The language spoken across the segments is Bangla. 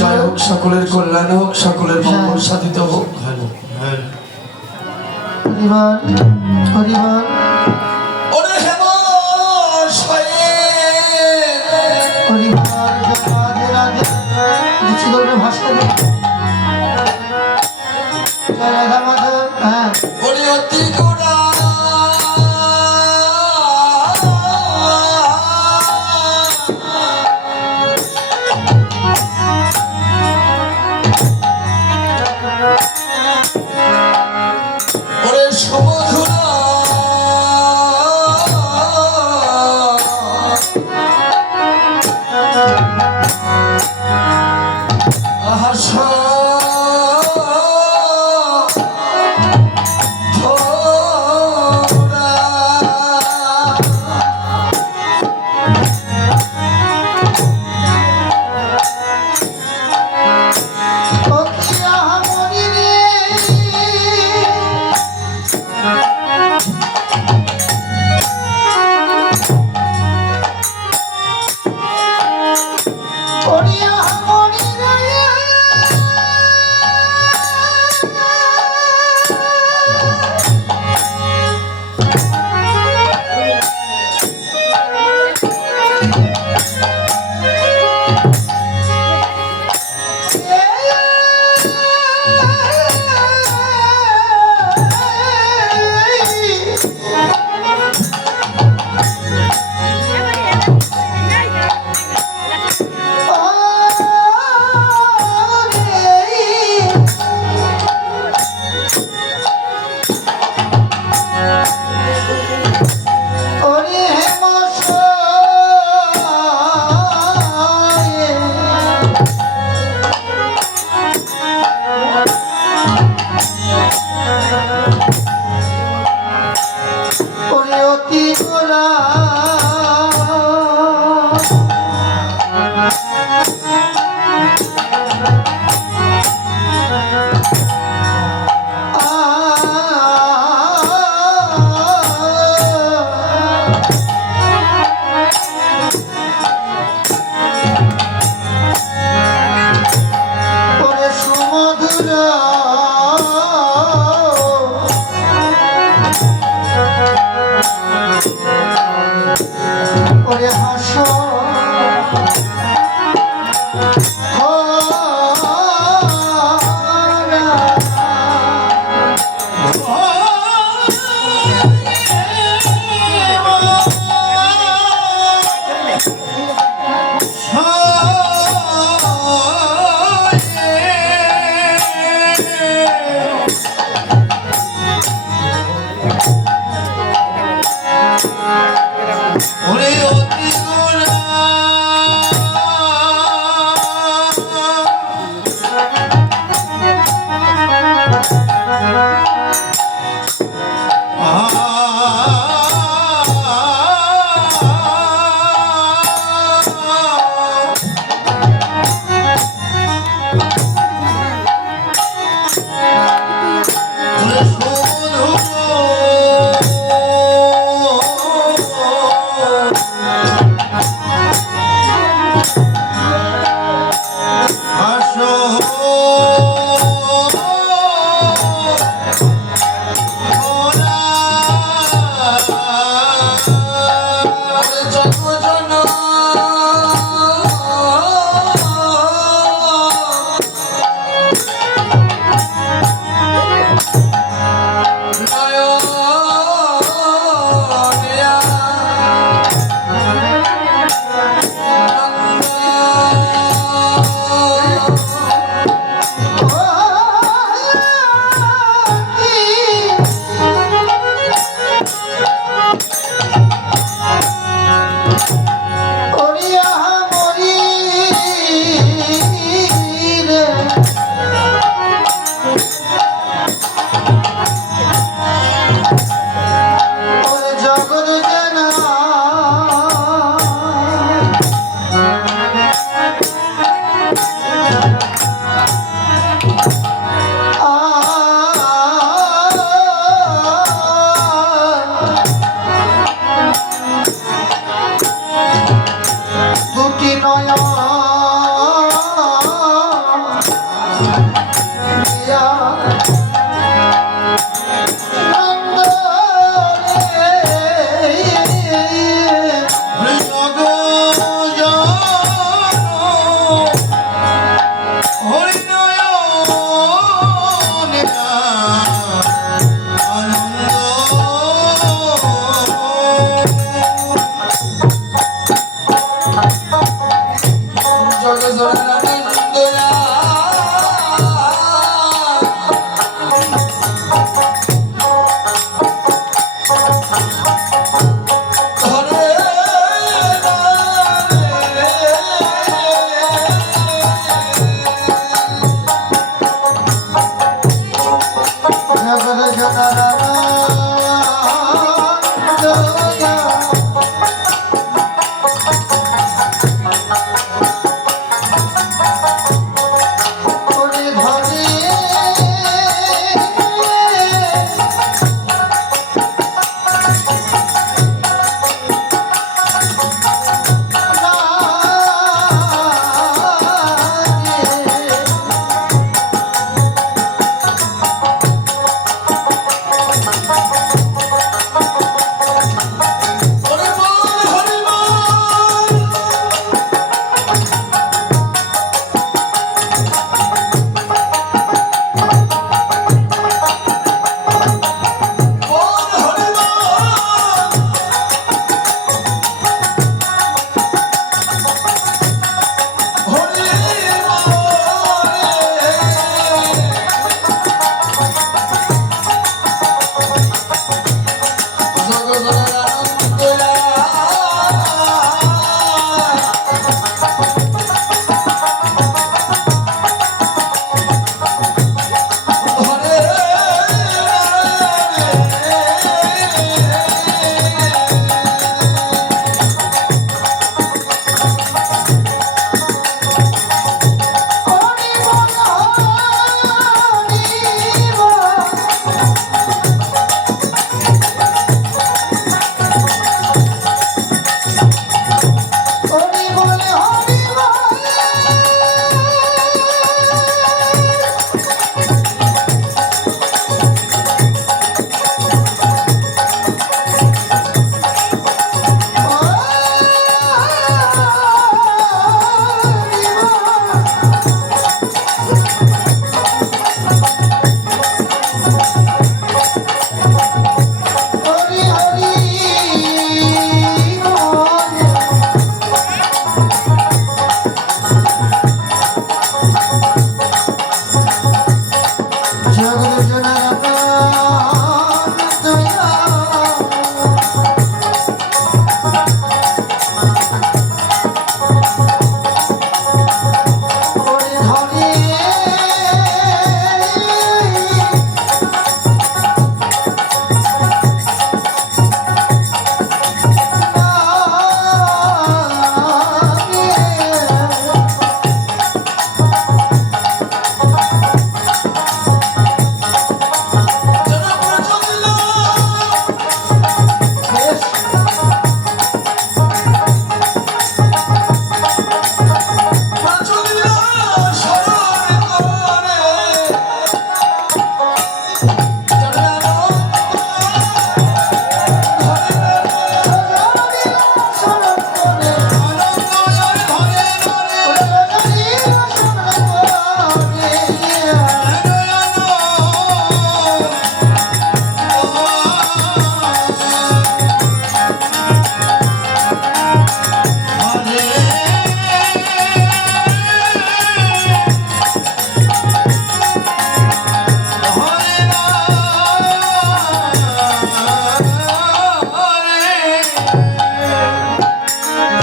জয় হোক, সকলের কল্যাণ হোক, সকলের মঙ্গল সাধিত হোক। ওরে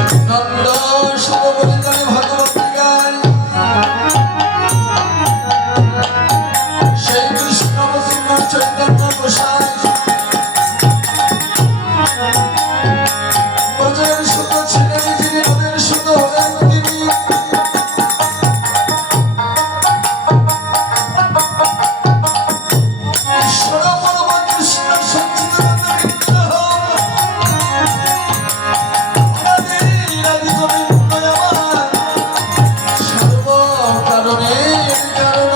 নন্দ শুভবলিদানে ভাগবতী গায় সেই কৃষ্ণ চৈতন্য গোসাই ব্রজের সুত ছিলেন যিনি ওদের সুত হলেন তিনি ঈশ্বর পরম কৃষ্ণ সচ্চিদানন্দ বিগ্রহ অনাদি আদি গোবিন্দ আমার সর্ব কারণের কারণ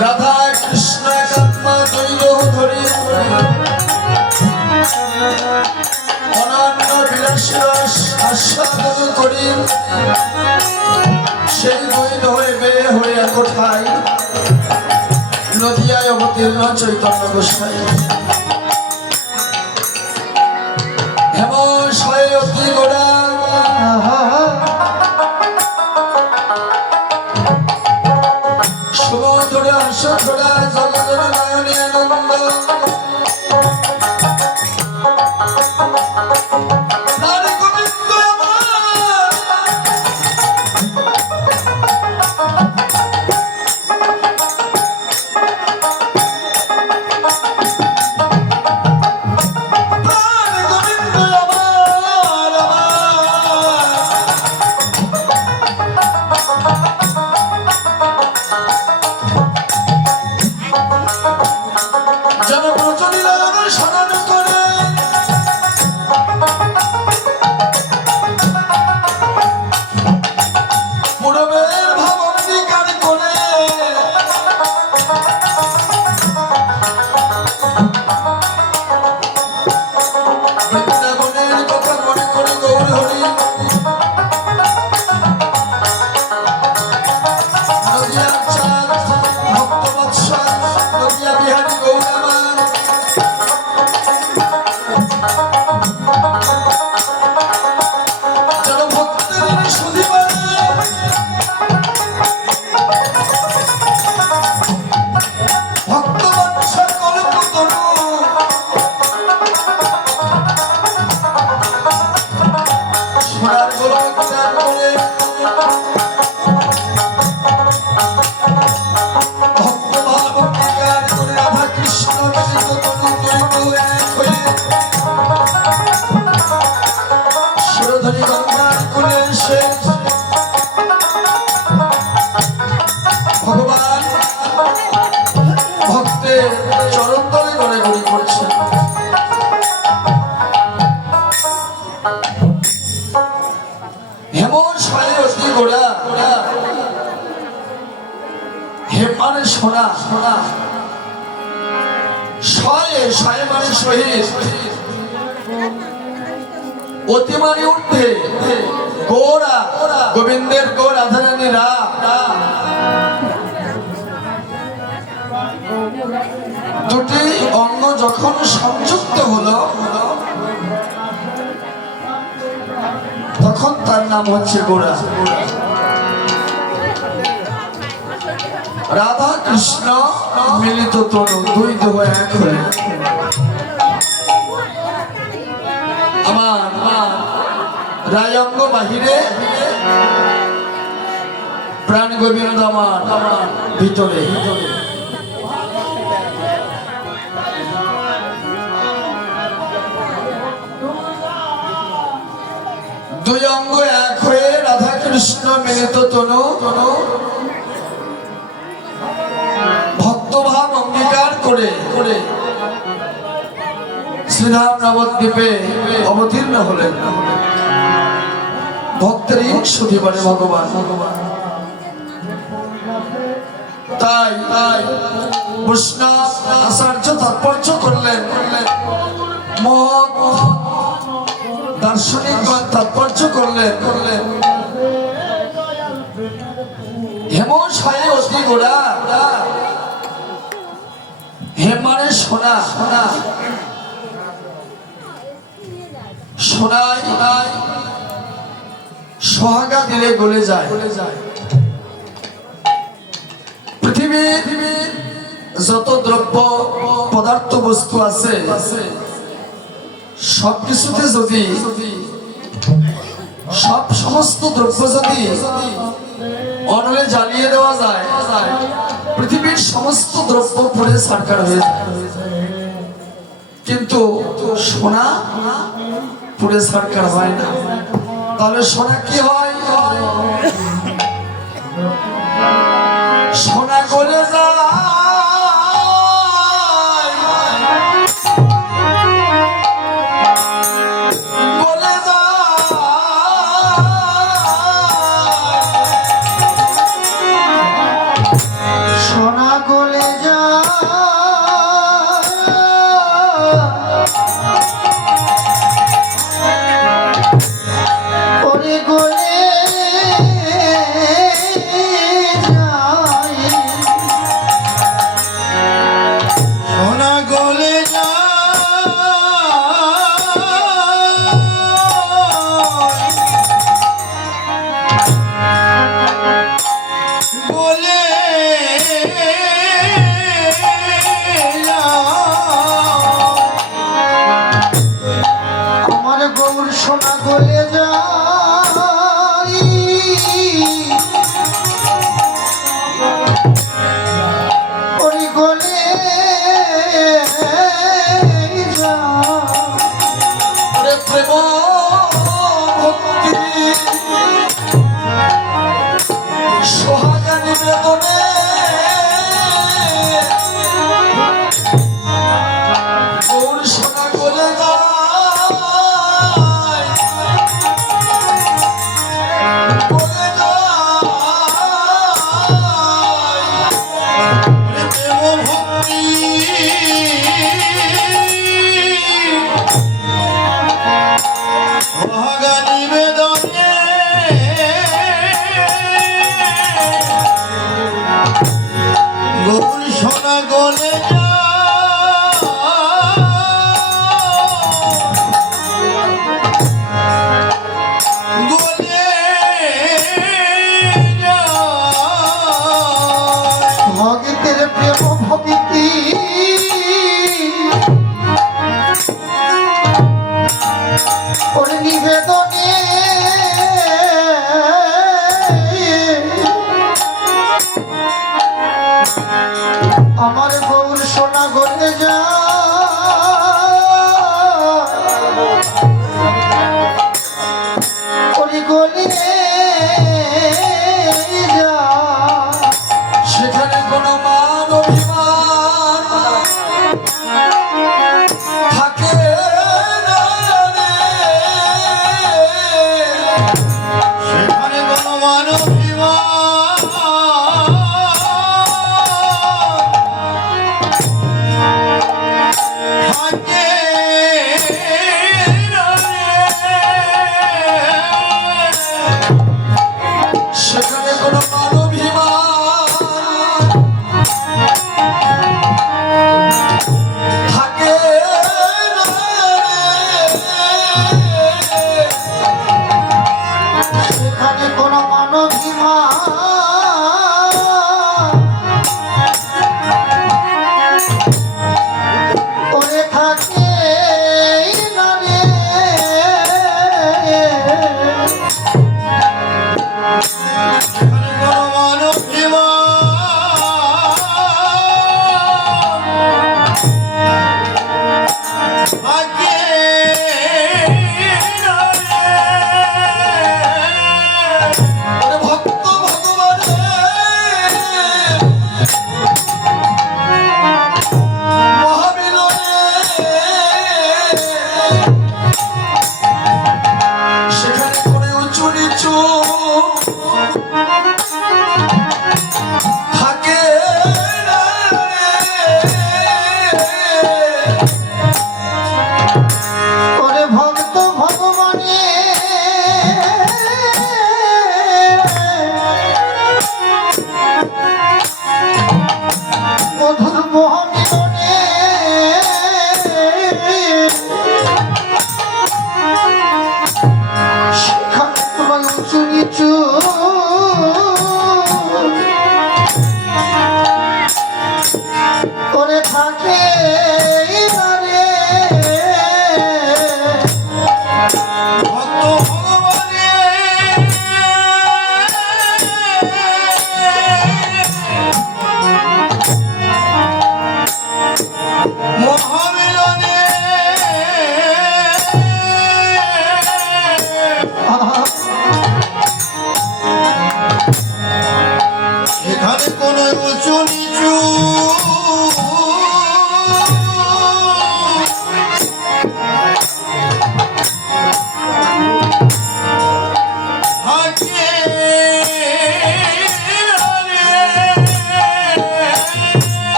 রাধা কৃষ্ণ একাত্মা দৈল ধরি অনন্য বিলাস রস আস্বাদন করি সেই দৈল হয়ে বেয়ে হয়ে কোথায় নদিয়ায় অবতীর্ণ চৈতন্য গোসাই হেম শয়ে অতি গোড়া সুমধুর হাস্যধরা জগদন নয়নে আনন্দ নারী গোবিন্দ আমার নারী গোবিন্দ আমার যেন প্রচলিত স্মরণ করে পূর্বের ভাব অঙ্গীকার করে বৃন্দাবনের কথা মনে করে গৌর হরি নদিয়ার চাঁদ ভক্ত বৎসল নদিয়া বিহারী গৌর আমার যেন ভক্তের সুধিবারে ভক্ত বৎসল কল্পতরু সোনার গোলক ত্যাগ করে ভক্তভাব অঙ্গীকার করে রাধা কৃষ্ণ মিলিত তনু দৈত এক হয়ে সুরধরি গঙ্গার কুলে এসে ভগবান ভক্তের চরণ তলে গড়াগড়ি করছেন হেমন শয়ে অতি গোড়া হেম মানে সোনা সোনা শয়ে শয়ে মানে শহীদ অতি মানে ঊর্ধ্বে গোড়া গোবিন্দের গো রাধারানী রা দুটি অঙ্গ যখন সংযুক্ত হলো তখন তার নাম হচ্ছে গোড়া রাধা কৃষ্ণ মিলিত তনু দুই দেহ এক হয়ে আমার রায়ঙ্গ বাহিরে প্রাণ গোবিন্দ আমার ভিতরে দুই অঙ্গ এক হয়ে রাধা কৃষ্ণ মিলিত তনু ভক্তভাব অঙ্গীকার করে শ্রীধাম নবদ্বীপে অবতীর্ণ হলেন ভক্তেরই সুধিবারে ভগবান তাই বৈষ্ণব আচার্য তাৎপর্য করলেন দার্শনিক তাৎপর্য করলেন হেম শয়ে অতি গোড়া হেম মানে সোনা সোনা সোনায় সোহাগা দিলে গলে যায়। পৃথিবীর যত দ্রব্য পদার্থ বস্তু আছে সবকিছুতে যদি সমস্ত দ্রব্য যদি অনলে জ্বালিয়ে দেওয়া যায়, পৃথিবীর সমস্ত দ্রব্য পুড়ে ছারখার হয়ে যায়। কিন্তু সোনা পুড়ে ছারখার হয় না। তাহলে সোনা কি হয়? সোনা গলে যায়, গলে যায়, সোনা গলে যায়, ওরে গলে যায়, সোনা গলে বলে আমার গৌর সোনা গলে যায়, ওই গলে ওরে প্রেম ভক্তি সোহাগা নিবেদনে গৌর সোনা গলে যায়, গলে যায়। প্রেম ভক্তি সোহাগা নিবেদনে গৌর সোনা গলে গলে ভগতের প্রেম ভক্তি ওর নিবেদনে আমার গৌর সোনা গলে যায়, ওরে গলে যায়, সেখানে কোনো মান অভিমান থাকে না রে।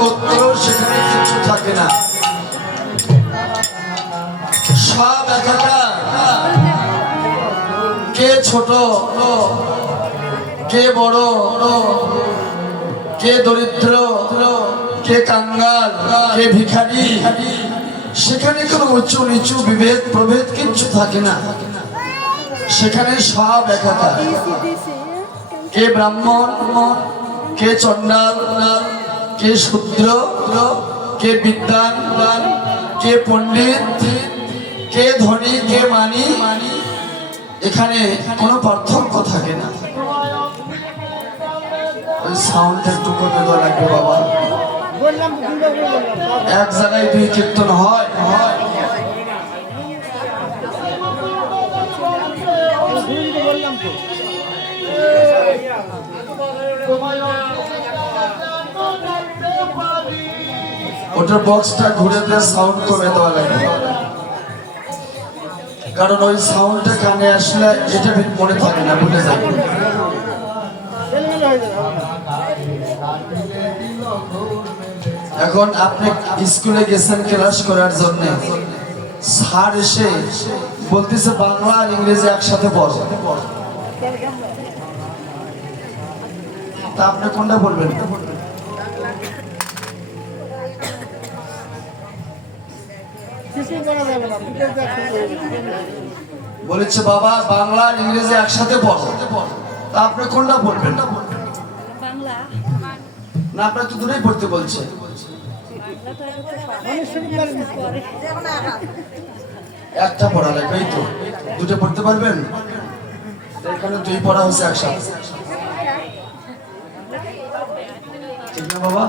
গোত্র সেখানে কিছু থাকে না, সব একাকার। কে ছোট, কে বড়, কে দরিদ্র, কে কাঙ্গাল, কে ভিখারি, সেখানে কোনো উঁচু নিচু বিভেদ প্রভেদ কিচ্ছু থাকে না, সেখানে সব একাকার। কে ব্রাহ্মণ, কে চণ্ডাল, কে শূদ্র, কে বিদ্বান, কে পণ্ডিত, কে ধনী, কে মানি, এখানে কোনো পার্থক্য থাকে না। ওই সাউন্ডটা একটু কমে দেওয়া লাগবে বাবা, এক জায়গায় দুই কীর্তন হয়। ওটার বক্সটা ঘুরে দিয়ে সাউন্ড কমে দেওয়া লাগবে, কারণ ওই সাউন্ডটা কানে আসলে এটা মনে থাকে না, ভুলে যাবে। এখন আপনি স্কুলে গেছেন ক্লাস করার জন্য, স্যার এসে বলতেছে বাংলা আর ইংরেজি একসাথে পড়ো, তা আপনি কোনটা বলবেন? বলেছে বাবা বাংলা আর ইংরেজি একসাথে পড়ো, তা আপনি কোনটা বলবেন? না, আপনার তো দূরেই পড়তে বলছে। একটা পড়া লাগবে, এই তো দুটো পড়তে পারবেন? এখানে দুই পড়া হচ্ছে একসাথে, ঠিক না বাবা?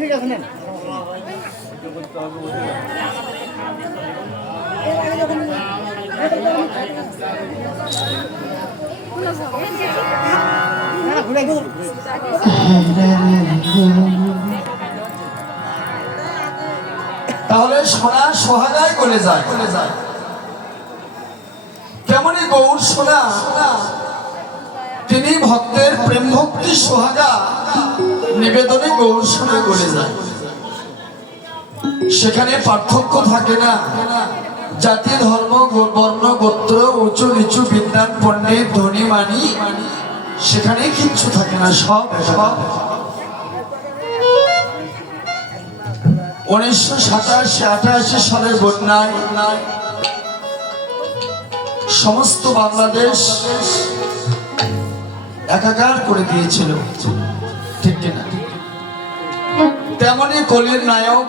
ঠিক আছে না? তাহলে সোনা সোহাগায় গলে যায়, তেমনি গৌর সোনা তিনি ভক্তের প্রেম ভক্তি সোহাগা নিবেদনে গৌর সোনা গলে যায়। সেখানে পার্থক্য থাকে না, জাতি ধর্ম বর্ণ গোত্র উঁচু নিচু বিদ্বান পণ্ডিত ধনী মানি, সেখানে কিচ্ছু থাকে না, সব সব। 1987-88 সালের বন্যায় সমস্ত বাংলাদেশ একাকার করে দিয়েছিল, ঠিক কিনা? তেমনি কলির নায়ক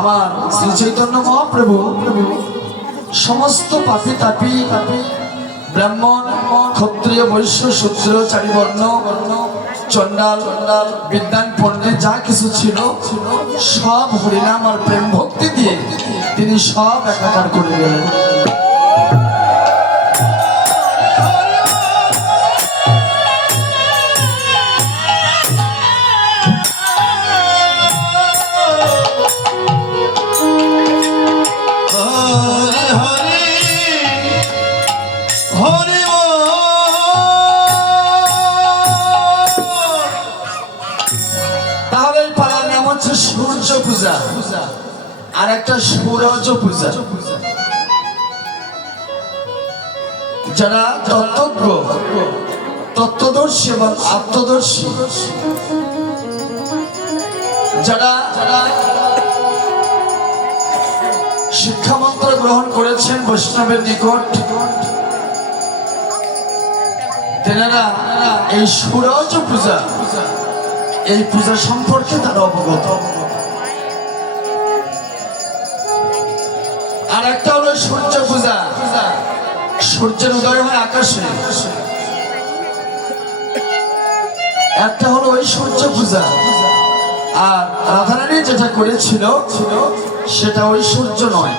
আমার শ্রী চৈতন্য মহাপ্রভু সমস্ত পাপী তাপী ব্রাহ্মণ ক্ষত্রিয় বৈশ্য শূদ্র চারিবর্ণ চণ্ডাল বিদ্বান পণ্ডিত যা কিছু ছিল সব হরিনাম আর প্রেম ভক্তি দিয়ে তিনি সব একাকার করে গেলেন। সূর্য পূজা আর একটা সূরজ পূজা। যারা তত্ত্বজ্ঞ তত্ত্বদর্শী এবং আত্মদর্শী, যারা শিক্ষামন্ত্র গ্রহণ করেছেন বৈষ্ণবের নিকট, তেনারা এই সূরজ পূজা এই পূজা সম্পর্কে তারা অবগত। আর একটা হলো সূর্য পূজা, সূর্যের উদয় হয় আকাশে। একটা হলো ওই সূর্য পূজা, আর রাধারানী যেটা করেছিল সেটা ওই সূর্য নয়,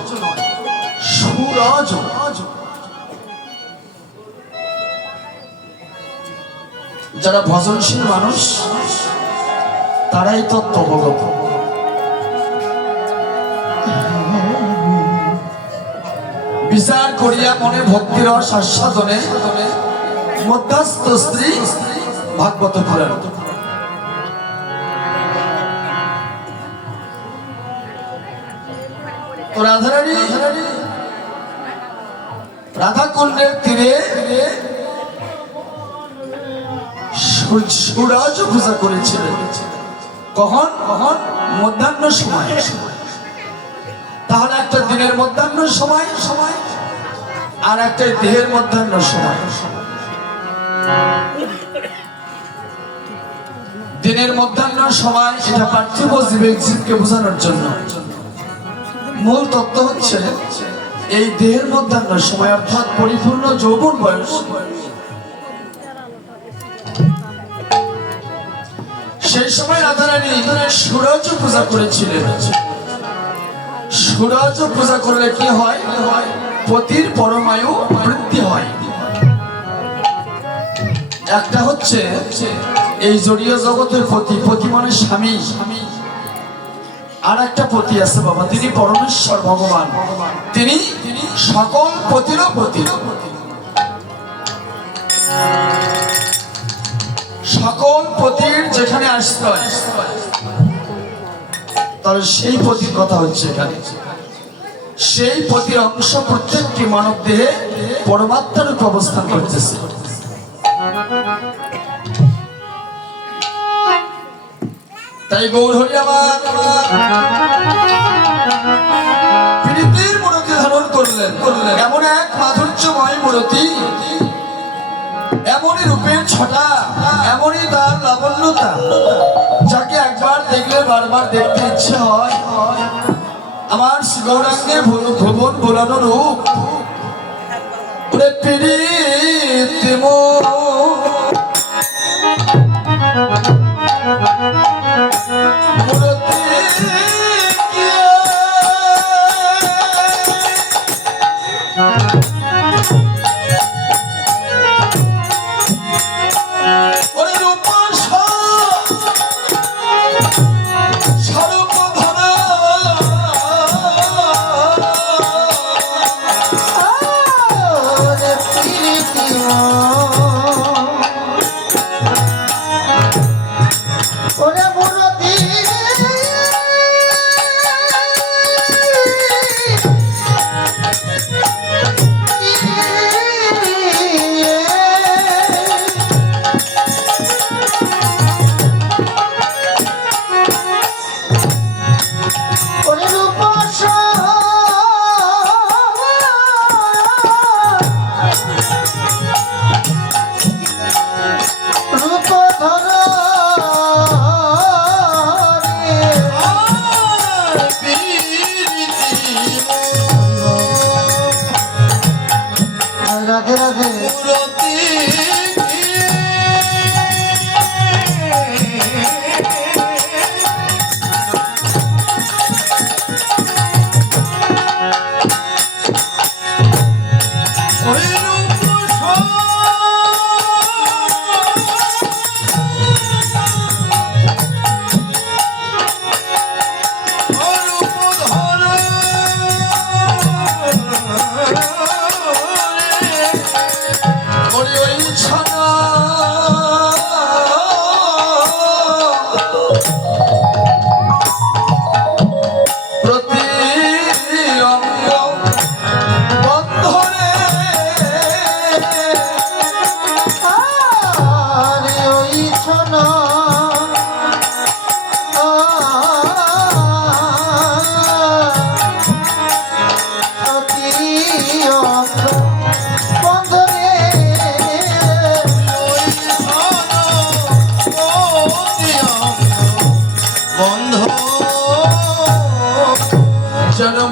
সূরজ। যারা ভজনশীল মানুষ তারাই তত্ত্ব অবগত। বিচার করিয়া মনে ভক্তির রস আস্বাদনে মধ্যস্থ স্ত্রী ভাগবত পুরাণ। রাধারানী রাধাকুণ্ডের তীরে সূর্য পূজা করেছিলেন। কখন? মধ্যাহ্ন সময়। তাহলে একটা দিনের মধ্যাহ্ন সময় আর একটা দেহের মধ্যাহ্ন সময়। দিনের মধ্যাহ্ন সময় এটা পার্থিব জীবকে বোঝানোর জন্য। মূল তত্ত্ব হচ্ছে এই দেহের মধ্যাহ্ন সময় অর্থাৎ পরিপূর্ণ যৌবন বয়স। সেই সময় রাধারানী সূরজ পূজা করেছিলেন। সূরজ পূজা করলে কি হয়? পতির পরমায়ু বৃদ্ধি হয়। একটা হচ্ছে এই জড়ীয় জগতের পতি মানে স্বামী, আর একটা পতি আছে বাবা, তিনি পরমেশ্বর ভগবান, তিনি সকল পতিরও পতি। সকল পতির যেখানে আশ্রয়, তাহলে সেই পতির কথা হচ্ছে এখানে। সেই পতির অংশ প্রত্যেকটি মানব দেহে পরমাত্মার রূপে অবস্থান করতেছে। তাই গৌর হরি আমার প্রীতির মূর্তি ধারণ করলেন। এমন এক মাধুর্যময় মূর্তি, এমনই রূপের ছটা, এমনই তার লাবণ্যতা, যাকে একবার দেখলে বারবার দেখতে ইচ্ছে হয়। আমার গৌরাঙ্গের ভুবন ভোলানো রূপ, প্রীতি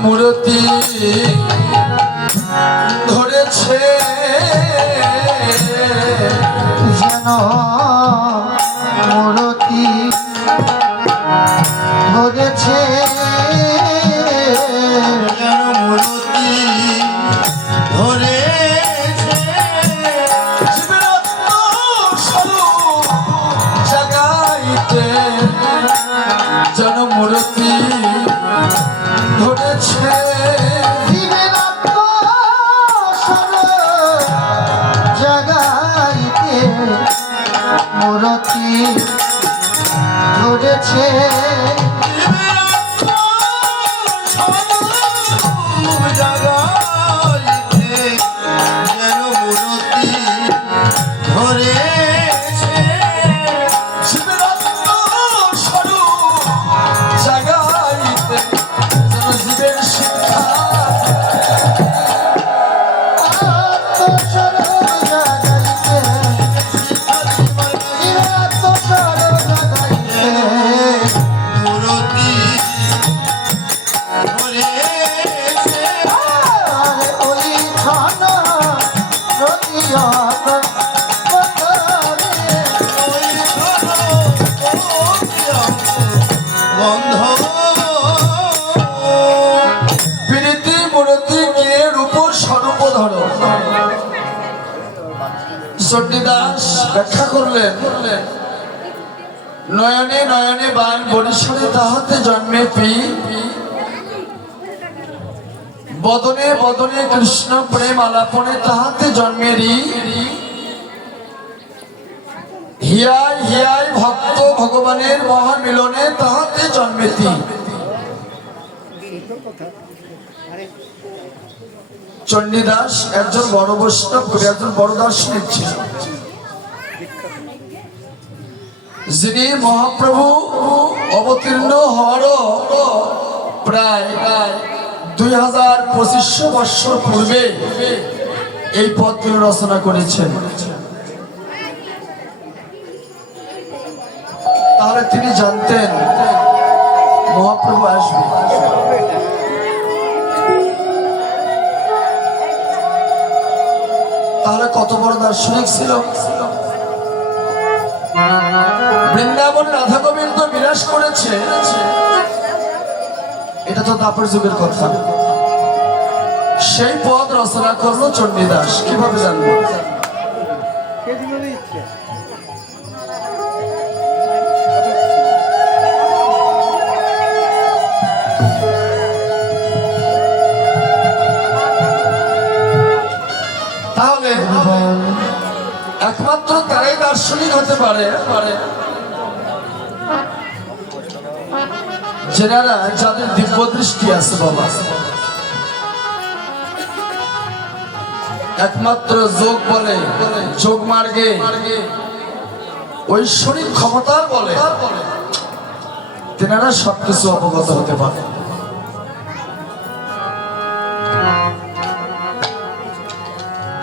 মূর্তি ধরেছে, যেন মূর্তি ধরেছে, যেন মূর্তি ধরেছে, জাগাইতে যেন মূর্তি ধরেছে, জাগাইতে মূর্তি ধরেছে, চণ্ডীদাস ব্যাখ্যা করলেন, নয়নে নয়নে বান বরিশালে তাহাতে জন্মে পি, বদনে বদনে কৃষ্ণ প্রেম আলাপনে তাহাতে জন্মে রি, হিয়ায় হিয়ায় ভক্ত ভগবানের মহামিলনে তাহাতে জন্মে তি। চণ্ডীদাস একজন বড় বৈষ্ণব কবি, একজন বড় দার্শনিক ছিলেন, যিনি মহাপ্রভু অবতীর্ণ হওয়ারও প্রায় 2500 বৎসর পূর্বে এই পদ্য রচনা করেছেন। তাহলে তিনি জানতেন মহাপ্রভু আসবে। তাহলে কত বড় দার্শনিক ছিল। বৃন্দাবনে রাধা গোবিন্দ বিরাজ করেছে, এটা তো দাপর যুগের কথা। সেই পদ রচনা করলো চণ্ডীদাস, কিভাবে জানবো? তাহলে একমাত্র তারাই দার্শনিক হতে পারে যারা, যাদের দিব্য দৃষ্টি আছে বাবা। একমাত্র যোগ বলে, যোগ মার্গে ঐশ্বরিক ক্ষমতার বলে তেনারা সবকিছু অবগত হতে পারে।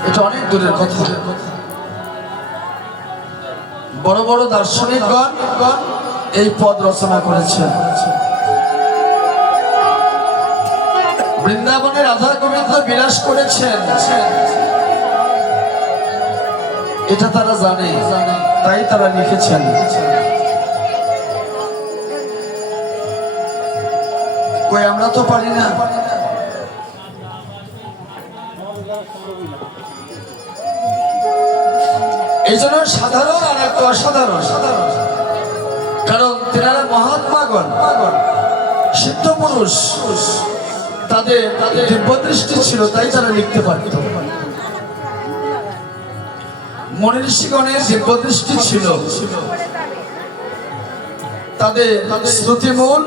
এটা অনেক দূরের কথা। বড় বড় দার্শনিকগণ এই পদ রচনা করেছেন। বৃন্দাবনে রাধা গোবিন্দ বিরাজ করেছেন, এটা তারা জানে, তাই তারা লিখেছেন। কই আমরা তো পারি না। এই জন্য সাধারণ আর একটু অসাধারণ, কারণ তেনারা মহাত্মাগণ, সিদ্ধ পুরুষ, তাদের দিব্য দৃষ্টি ছিল, তাই তারা লিখতে পারত। মনি ঋষিগণের দিব্য দৃষ্টি ছিল, তাদের শ্রুতিমূল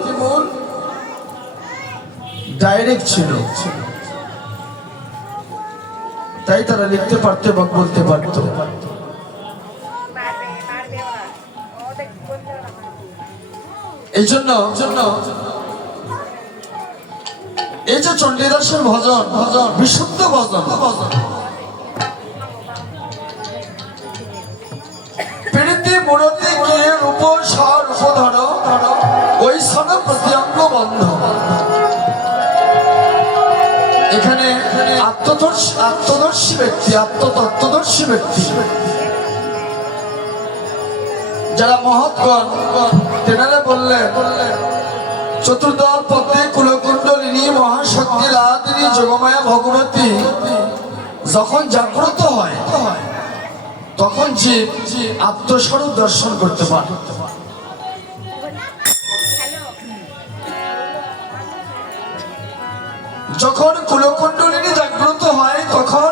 ডাইরেক্ট ছিল, তাই তারা লিখতে পারত এবং বলতে পারত। এই জন্য এই যে চণ্ডীদাসের ভজন, বিশুদ্ধ ভজন, প্রীতি মূরতি কে রূপ স্বরূপ ধর, ওই সন প্রত্যঙ্গ বন্ধ। এখানে আত্মদর্শী ব্যক্তি, আত্মতত্ত্বদর্শী ব্যক্তি, যারা মহৎগণ, তেনারা বললেন চতুর্দল পদ্মে কুলকুণ্ডলিনী মহাশক্তি লাদিনী যোগমায়া ভগবতী যখন জাগ্রত হয়, তখন জীব আত্মস্বরূপ দর্শন করতে পারে। যখন কুলকুণ্ডলিনী জাগ্রত হয়, তখন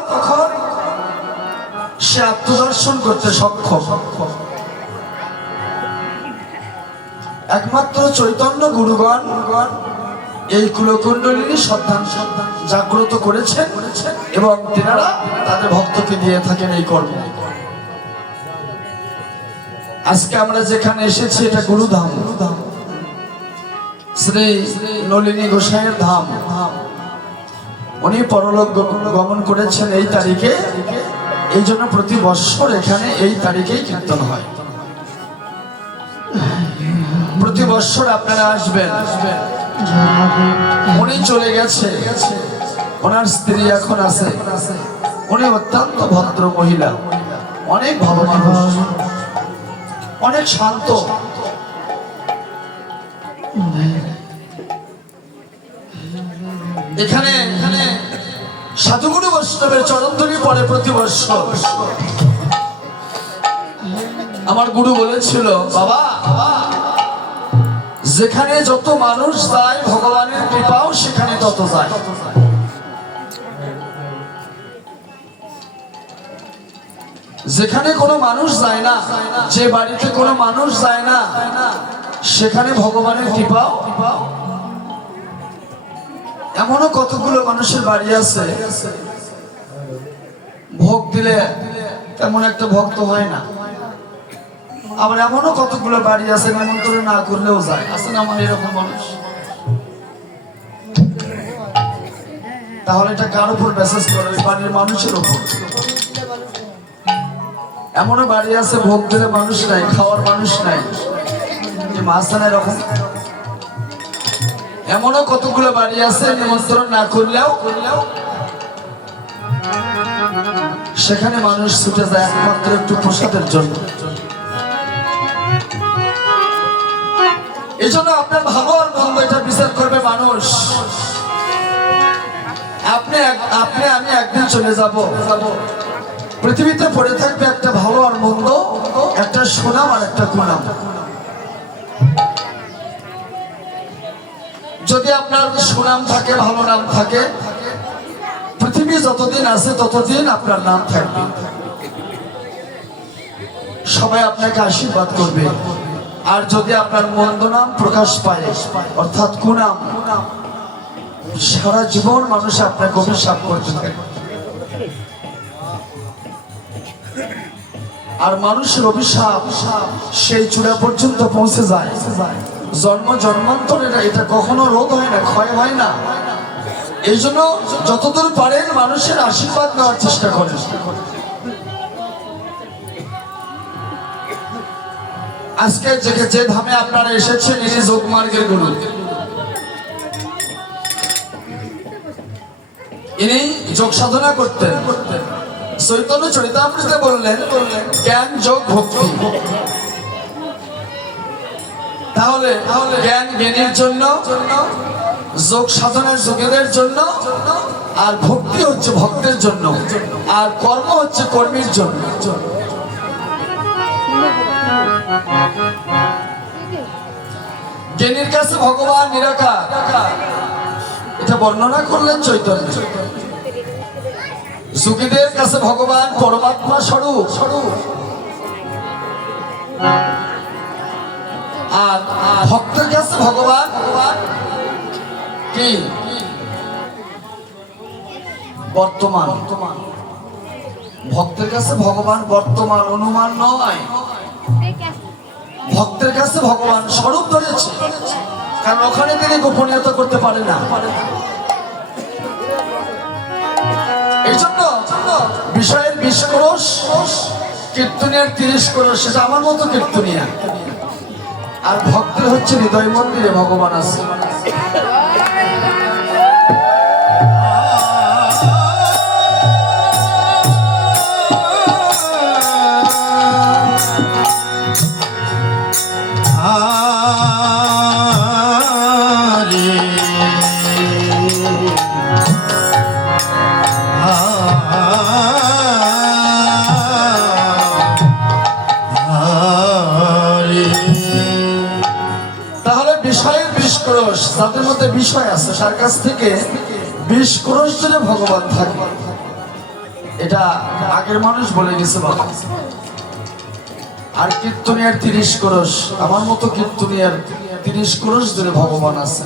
সে আত্মদর্শন করতে সক্ষম। একমাত্র চৈতন্য গুরুগণ এই কুলকুণ্ডলিনী সন্তান জাগ্রত করেছেন এবং তেনারা তাদের ভক্তকে দিয়ে থাকেন এই কর্ম। আজকে আমরা যেখানে এসেছি এটা গুরুধাম, শ্রী নলিনী গোসাইয়ের ধাম। উনি পরলোক গমন করেছেন এই তারিখে, এই জন্য প্রতি বৎসর এখানে এই তারিখেই কীর্তন হয়। প্রতি বৎসর আপনারা আসবেন। উনি চলে গেছে, ওনার স্ত্রী এখন আছে। উনি অত্যন্ত ভদ্র মহিলা, অনেক ভালো মানুষ, অনেক শান্ত। এখানে সাধুগুরু বৈষ্ণবের চরণধুলি পড়ে প্রতি বৎসর। আমার গুরু বলেছিল, বাবা যেখানে যত মানুষ যায় ভগবানের কৃপাও সেখানে তত যায়। যেখানে কোনো মানুষ যায় না, যে বাড়িতে কোনো মানুষ যায় না, সেখানে ভগবানের কৃপাও। এমনও কতগুলো মানুষের বাড়ি আছে ভোগ দিলে তেমন একটা ভক্ত হয় না, আবার এমনও কতগুলো বাড়ি আছে নিমন্ত্রণ না করলেও যায়। আছে না আমার এরকম মানুষ? তাহলে এটা কার উপর মেসেজ করে? ওই বাড়ির মানুষের উপর। এমনও বাড়ি আছে ভোগ দিলে মানুষ নাই, খাওয়ার মানুষ নাই, যে মাঝখানে এরকম। এমনও কতগুলো বাড়ি আছে নিমন্ত্রণ না করলেও সেখানে মানুষ ছুটে যায় একমাত্র একটু প্রসাদের জন্য। এই জন্য আপনার ভালো আর মন্দ এটা বিচার করবে মানুষ। আমি একদিন চলে যাব, পৃথিবীতে পড়ে থাকবে একটা ভালো আর মন্দ, একটা সুনাম আর একটা কুনাম। যদি আপনার সুনাম থাকে, ভালো নাম থাকে, পৃথিবী যতদিন আছে ততদিন আপনার নাম থাকবে, সবাই আপনাকে আশীর্বাদ করবে। আর যদি আপনার মন্দ নাম প্রকাশ পায়, অর্থাৎ কুনাম, সারা জীবন মানুষ আপনাকে অভিশাপ করতে থাকে। আর মানুষের অভিশাপ সেই চূড়া পর্যন্ত পৌঁছে যায়, জন্ম জন্মান্তর এটা কখনো রোধ হয় না, ক্ষয় হয় না। এই জন্য যতদূর পারেন মানুষের আশীর্বাদ নেওয়ার চেষ্টা করেন। আজকে যে ধামে আপনারা এসেছেন, ইনি যোগমার্গের গুরু। ইনি যোগ সাধনা করতেন। চৈতন্য চরিতামৃতে বললেন জ্ঞান যোগ ভক্তি। তাহলে জ্ঞান জ্ঞানীর জন্য, যোগ সাধনার যোগীদের জন্য, আর ভক্তি হচ্ছে ভক্তের জন্য, আর কর্ম হচ্ছে কর্মীর জন্য। জ্ঞানীর কাছে ভগবান নিরাকার, এটা বর্ণনা করলেন চৈতন্য। যোগীদের কাছে ভগবান পরমাত্মা স্বরূপ, আর ভক্তের কাছে ভগবান কি? বর্তমান। ভক্তের কাছে ভগবান বর্তমান, অনুমান নয়। ভক্তের কাছে ভগবান স্বরূপ ধরেছে, কারণ ওখানে তিনি গোপনীয়তা করতে পারে না। এই জন্য বিষয়ের 20 ক্রোশ, কীর্তনিয়ার 30 ক্রোশ, সেটা আমার মতো কীর্তনিয়া। আর ভক্তের হচ্ছে হৃদয় মন্দিরে ভগবান আছে। তাদের মধ্যে বিষয় আছে, তার কাছ থেকে 20 ক্রোশ জুড়ে ভগবান থাকে। এটা আগের মানুষ বলে গেছে বাবা। আর কীর্তনিয়ার 30 ক্রোশ, আমার মতো কীর্তনিয়ার 30 ক্রোশ জুড়ে ভগবান আছে।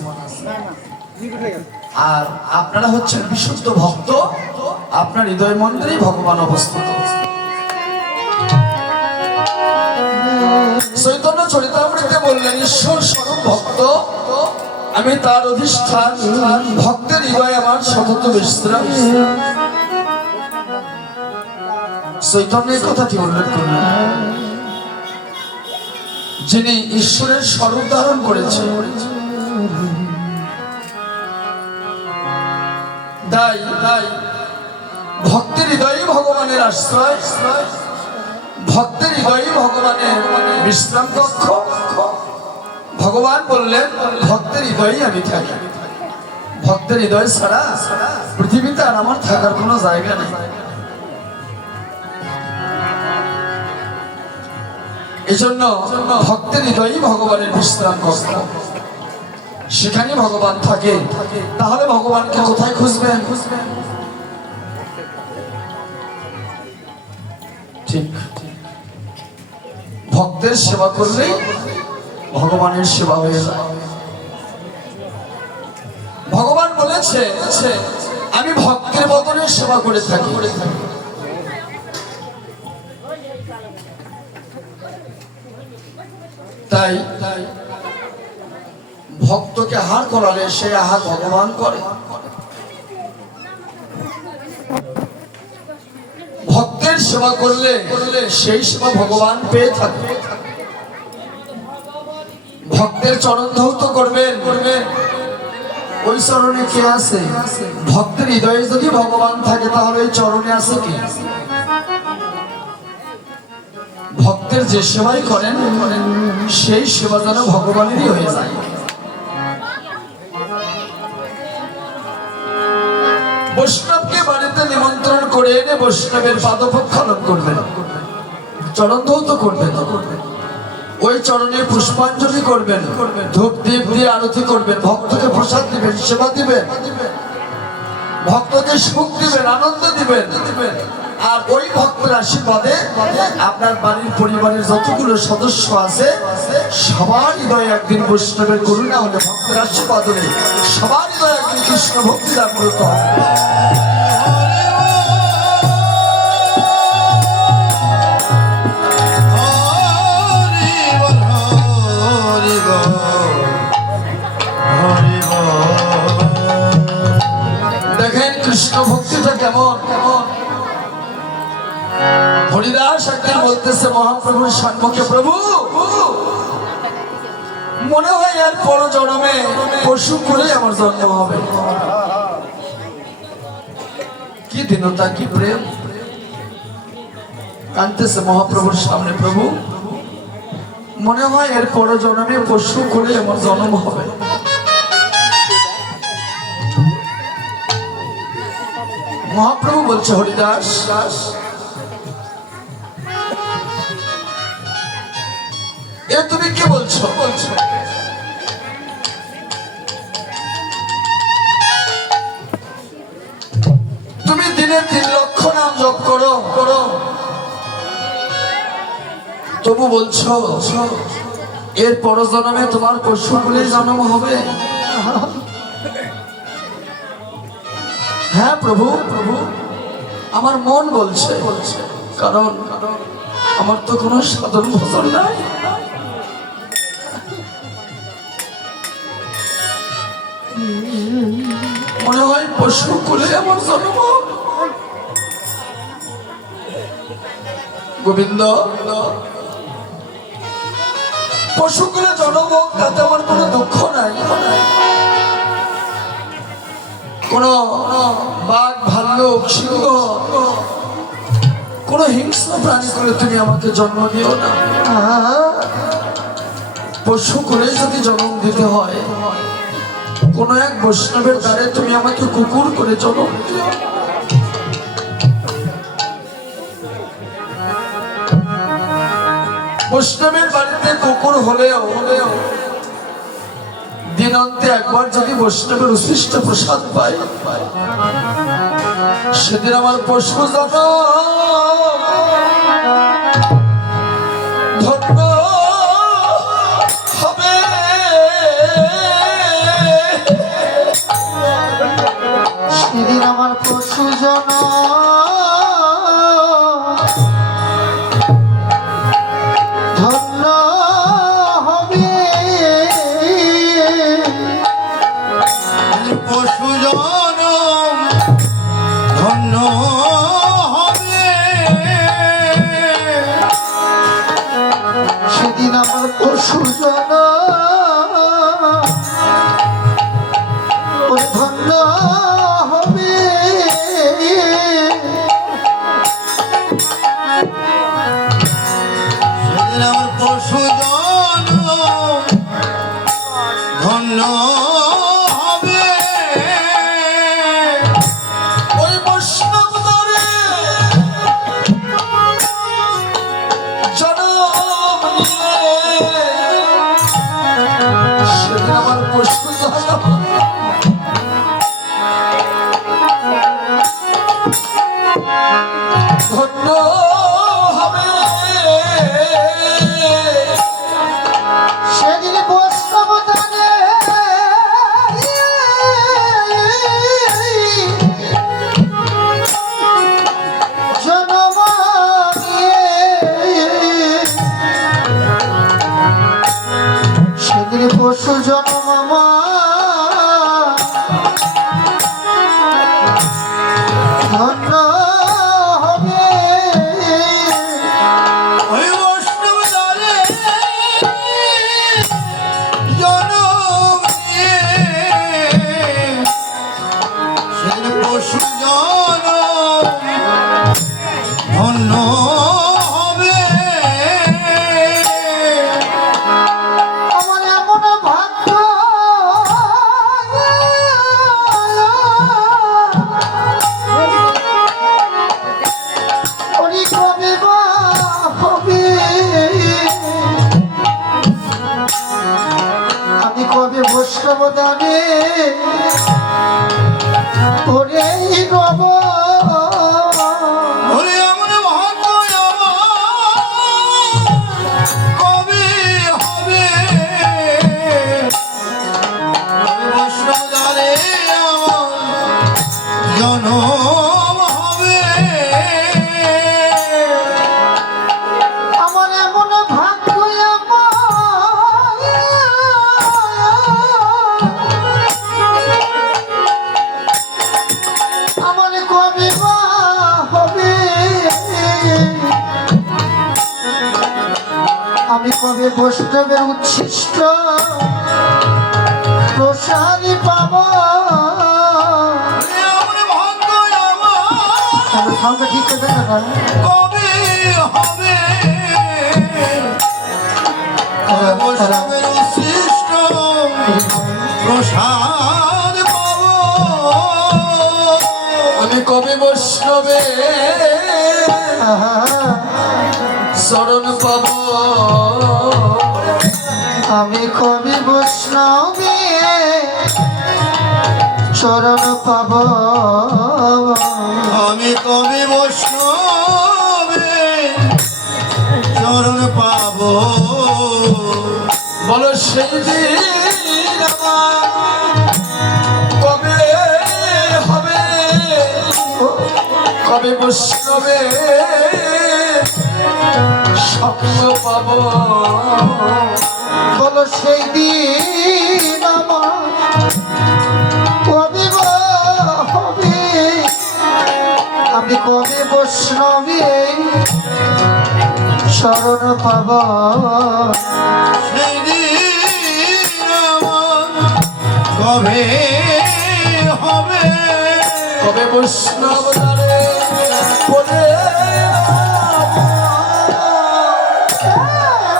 আর আপনারা হচ্ছেন বিশুদ্ধ ভক্ত, আপনার হৃদয় মন্দিরেই ভগবান অবস্থিত। চৈতন্য চরিতামৃতে বললেন ঈশ্বর স্বরূপ ভক্ত, আমি তার অধিষ্ঠান, ভক্তের হৃদয় আমার সতত বিশ্রাম। চৈতন্যের কথাটি উল্লেখ করলেন, যিনি ঈশ্বরের স্বরূপ ধারণ করেছে। তাই ভক্তের হৃদয়ে ভগবানের আশ্রয়, ভক্তের হৃদয়ে ভগবানের বিশ্রাম কক্ষ। ভগবান বললেন ভক্তের হৃদয়ে আমি থাকি, ভক্তের হৃদয় ছাড়া পৃথিবীতে আর আমার থাকার কোনো জায়গা নেই। এজন্য ভক্তের হৃদয়ই ভগবানের বিশ্রাম কক্ষ, সেখানে ভগবান থাকে। তাহলে ভগবানকে কোথায় খুঁজবেন? ঠিক, ভক্তের সেবা করলে ভগবানের সেবা হয়ে যায়। ভগবান বলেছে আমি ভক্তের বদলে সেবা করে থাকি। তাই ভক্তকে আহার করালে সে আহার ভগবান করে। ভক্তের সেবা করলে সেই সেবা ভগবান পেয়ে থাকে। ভক্তের চরণ ধৌত করবেন, ওই চরণে কে আছে? ভক্তের হৃদয়ে যদি ভগবান থাকে তাহলে ওই চরণে আছে কি? ভক্তের যে সেবাই করেন সেই সেবা যেন ভগবানেরই হয়ে যায়। বৈষ্ণবকে বাড়িতে নিমন্ত্রণ করে এনে বৈষ্ণবের পাদপ্রক্ষালন করবেন, চরণ ধৌত করবেন, ওই চরণে পুষ্পাঞ্জলি করবেন, ধূপ দীপ দিয়ে আরতি করবেন, ভক্তকে প্রসাদ দিবেন, সেবা দিবেন, ভক্তকে সুখ দিবেন, আনন্দ দিবেন। আর ওই ভক্তের আশীর্বাদে আপনার বাড়ির পরিবারের যতগুলো সদস্য আছে সবার হৃদয়ে একদিন বৈষ্ণবের করুণা হলে, ভক্তের আশীর্বাদ হলে সবার হৃদয়ে একদিন কৃষ্ণ ভক্তি জাগ্রত হবে। দেখেন কৃষ্ণ ভক্তিটা কেমন কেমন। হরিদাস একদিন বলতেছে মহাপ্রভুর সম্মুখে, প্রভু মনে হয় এর পর জন্মে পশু করে আমার জন্ম হবে। কি দীনতা, কি প্রেম। কাঁদতেছে মহাপ্রভুর সামনে, প্রভু মনে হয় এর পর জন্মে পশু করে আমার জন্ম হবে। মহাপ্রভু বলছে, হরিদাস এ তুমি কি বলছো? তুমি দিনে 3 লক্ষ নাম জপ করো, তবু বলছো এর পরজন্মে তোমার পশু বলে জন্ম হবে। হ্যাঁ প্রভু, আমার মন বলছে, কারণ আমার তো কোনো সাধন ভজন নাই। মনে হয় পশু কুলে আমার জন্ম। গোবিন্দ, পশু কুলে জন্ম, তাতে আমার কোনো দুঃখ নাই। কোন বাঘ, ভাল্লুক, সিংহ, কোন হিংস্র প্রাণী করে তুমি আমাকে জন্ম দিও না। পশু করে যদি জন্ম দিতে হয়, কোন এক বৈষ্ণবের দ্বারে তুমি আমাকে কুকুর করে জন্ম দিও। বৈষ্ণবের বাড়িতে কুকুর হলেও দিনান্তে একবার যদি বৈষ্ণবের উৎকৃষ্ট প্রসাদ পাই, সেদিন আমার পশু জন্ম ধন্য হবে। সেদিন আমার পশু জনম ধন্য হবে। পশু জনম ধন্য হবে। সাবধানে ওরে নব ওরে আমার ভাগ্য কবে হবে বৈষ্ণবদারে আমার জনম হবে আমার এমন ভাগ্য আমার কবে বা হবে আমি কবে বৈষ্ণবের উচ্ছিষ্ট প্রসাদী পাব ওরে আমার ভাগ্য আমার সঙ্গে ঠিক আছে না কবে হবে বৈষ্ণবের উচ্ছিষ্ট প্রসাদ পাব আমি কবে বৈষ্ণবে চরণ পাব আমি কবি বৈষ্ণবী চরণ পাব আমি কবি বৈষ্ণবে চরণ পাব বলো সেই দিন আমার কবে হবে কবে বৈষ্ণবে স্বপ্ন পাব বলো সেই দিন আমার কবি হবে আমি কবি বৈষ্ণবী শরণ পাব সেই দিন আমার কবে হবে কবে বৈষ্ণব দ্বারে বলে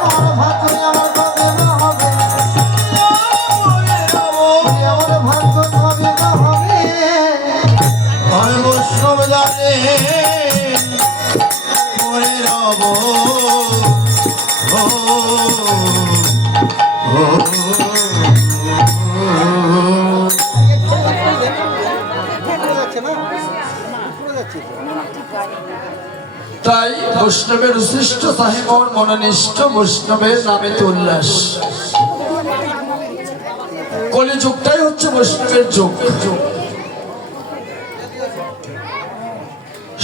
আমার ভাগ্য আমার কবে না হবে আমার ভাগ্য কবে না হবে আমি বৈষ্ণব জানে মরে রব তাই বৈষ্ণবের উচ্ছিষ্ট সাহেবর মনোনিষ্ঠ বৈষ্ণবের নামেতে উল্লাস কলিযুগটাই হচ্ছে বৈষ্ণবের যুগ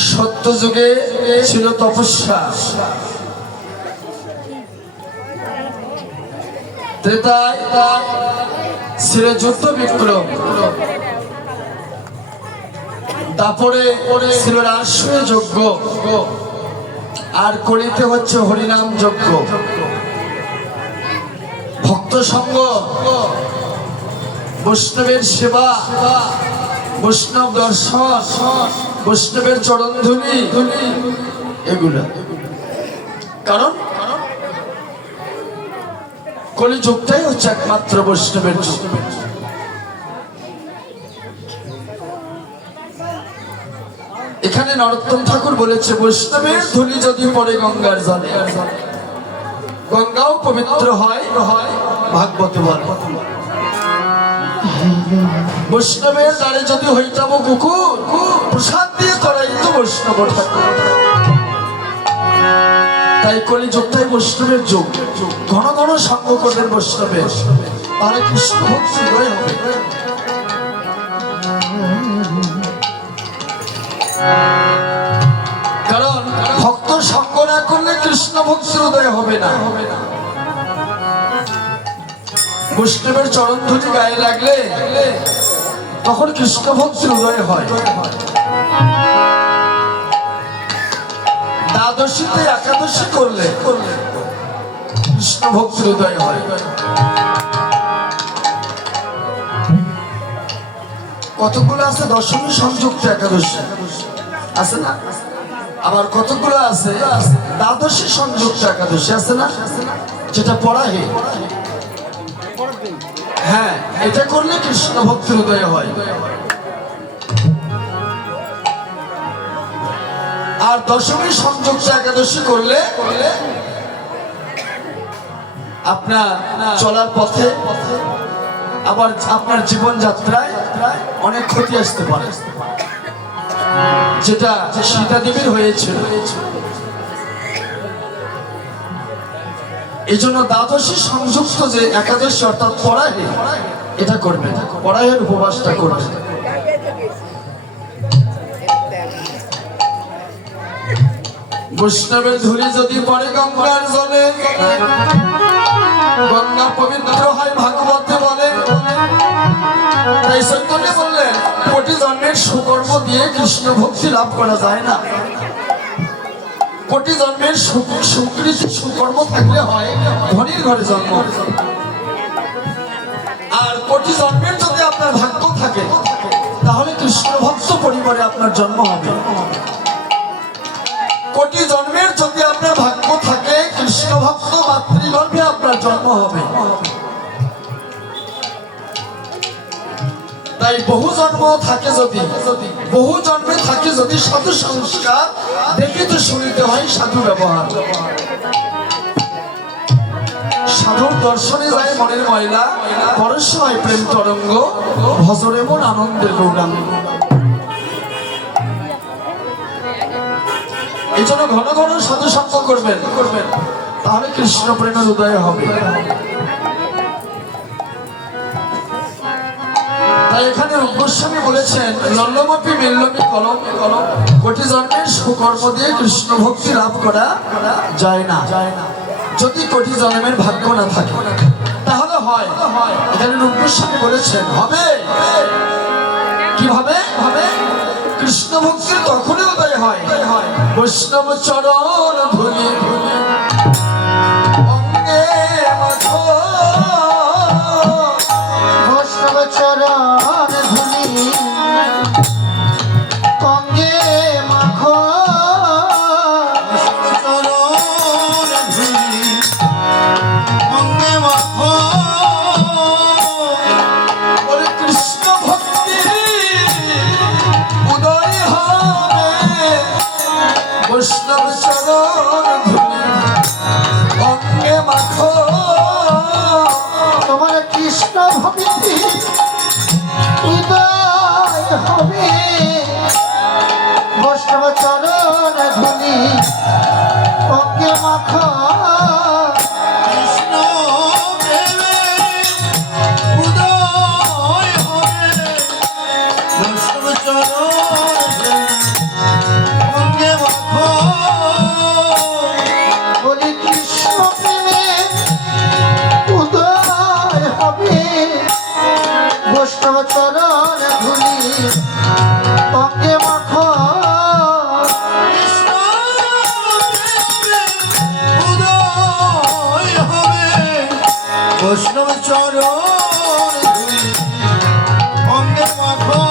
সত্য যুগে ছিল তপস্যা ত্রেতায় ছিল যুদ্ধ বিক্রম তারপরে ছিল রাষ্ট্রীয় যজ্ঞ আর কলিতে হচ্ছে হরিনাম যজ্ঞ ভক্ত সঙ্গ বৈষ্ণবের সেবা বৈষ্ণব দর্শন বৈষ্ণবের চরণধুলি এগুলো কারণ কলিযুগটাই হচ্ছে একমাত্র বৈষ্ণবের যুগ এখানে নরোত্তম ঠাকুর বলেছে বৈষ্ণবের ধুলি যদি পড়ে গঙ্গার জলে গঙ্গাও পবিত্র হয় ভাগবত বলে বৈষ্ণবের দ্বারে যদি হইতাম কুকুর প্রসাদ দিয়ে করাই তো বৈষ্ণব ঠাকুর তাই কলিযুগটাই বৈষ্ণবের যুগ ঘন ঘন সঙ্গ করবেন বৈষ্ণবের তাহলে কৃষ্ণ ভক্তি হয়ে হবে কারণ ভক্ত সঙ্গ না করলে কৃষ্ণ ভক্তির উদয় হবে না বৈষ্ণবের চরণ ধুলি গায়ে লাগলে তখন কৃষ্ণ ভক্তির উদয় হয় দ্বাদশীতে একাদশী করলে কৃষ্ণ ভক্তির উদয় হয় কতগুলো আছে দশমী সংযুক্ত একাদশী আছে না আবার কতগুলো আছে দ্বাদশী সংযুক্ত একাদশী আছে না যেটা পড়াহে হ্যাঁ এটা করলে কৃষ্ণ ভক্তির উদয় হয় আর দশমী সংযুক্ত একাদশী করলে আপনার চলার পথে আবার আপনার জীবনযাত্রায় অনেক ক্ষতি আসতে পারে, যেটা সীতা দেবীর হয়েছিল। এই জন্য দ্বাদশী সংযুক্ত যে একাদশী অর্থাৎ পড়ায়, এটা করবে, পড়াইয়ের উপবাসটা করবে। বৈষ্ণবের ধুলি যদি পড়ে গঙ্গার জলে, গঙ্গা পবিত্র হয় ভাগবতে বলে। তাই চৈতন্য বললেন কোটি জন্মের সুকর্ম দিয়ে কৃষ্ণ ভক্তি লাভ করা যায় না। কোটি জন্মের সুকৃতি সুকর্ম থাকলে হয় ধনীর ঘরে জন্ম, আর কোটি জন্মের যদি আপনার ভাগ্য থাকে তাহলে কৃষ্ণ ভক্ত পরিবারে আপনার জন্ম হবে। কোটি জন্মের যদি আপনার ভাগ্য থাকে কৃষ্ণ ভক্ত মাতৃগর্ভে আপনার জন্ম হবে। তাই বহু জন্ম থাকে যদি, বহু জন্মে থাকে যদি সাধু সংস্কার দেখিতে শুনিতে হয় সাধু ব্যবহার। সাধুর দর্শনে যায় মনের ময়লা, পরশ হয় প্রেম তরঙ্গ, ভজরে মন আনন্দের গৌরাঙ্গ। এই জন্য ঘন ঘন সাধু সঙ্গ করবেন, তাহলে কৃষ্ণ প্রেমের উদয় হবে। তাই এখানে গোস্বামী বলেছেন লল্লমপি মিল্লমি কলম কলম, কোটি জন্মের সুকর্ম দিয়ে কৃষ্ণ ভক্তি লাভ করা যায় না। যদি কোটি জন্মের ভাগ্য না থাকে তাহলে হয়। এখানে গোস্বামী বলেছেন হবে। কিভাবে হবে? কৃষ্ণ ভক্তির তখনই উদয় হয় বৈষ্ণব চরণ ধুলি অঙ্গে মাখো, বৈষ্ণব চরণ ধুলি অঙ্গে মাখো, চরণ ধুলি অঙ্গে মাখো। বলে কৃষ্ণ ভক্তি উদয় হবে বৈষ্ণব চরণ ধুলি অঙ্গে মাখো। তোমার কৃষ্ণ ভক্তি উদয় হবে বৈষ্ণব চরণ ধুলি অঙ্গে মাখো। কৃষ্ণ প্রেমে উদয় হবে বৈষ্ণব চরণ অঙ্গে মাখো। বলি কৃষ্ণ প্রেমে উদয় হবে বৈষ্ণব চরণ ধুলি অঙ্গে মাখো। কৃষ্ণ প্রেমে উদয় হবে বৈষ্ণব চরণ ধুলি অঙ্গে মাখো।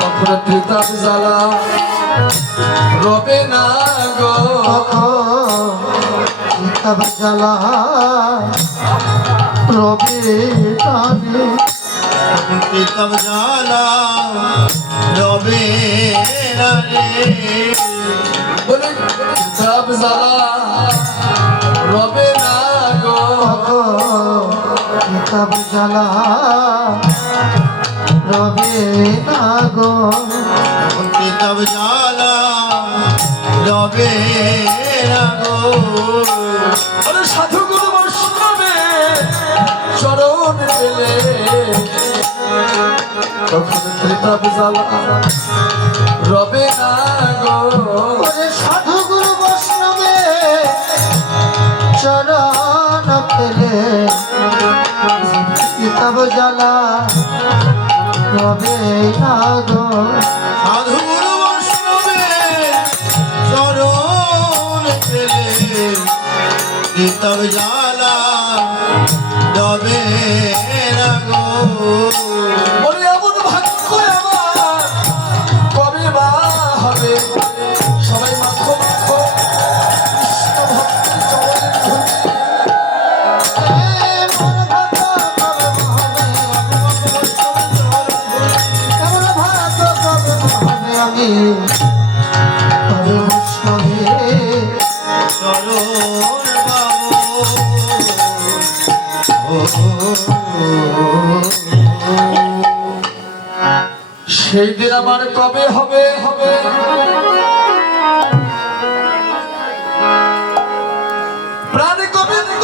তখন ত্রিতাপ জ্বালা রবে না গো, তব জ্বালা রবে টানে, তব জ্বালা রবে না রে। বলে ত্রিতাপ জ্বালা রবে না গো, তব জ্বালা রবে না গো। তব জ্বালা রবে না গো। বলে সাধু গুরু বৈষ্ণবে চরণ পেলে তখন ত্রিতাপ জ্বালা রবে না গো। ওরে সাধু গুরু বৈষ্ণবে চরণ পেলে তব জ্বালা রবে না গো। সাধু গুরু বৈষ্ণবে চরণ পেলে তব জ্বালা রবে না গো। বলে এমন ভাগ্য আমার কবে বা হবে, সবাই মাখো মাখো কৃষ্ণ ভক্তি চরণের ধুলি। মন ভাগ্য কবে হবে, কেমন ভাগ্য কবে হবে আমি তবে বৈষ্ণবে চরণ বাবু ও সেই দিন আমার কবে হবে হবে প্রাণ গোবিন্দ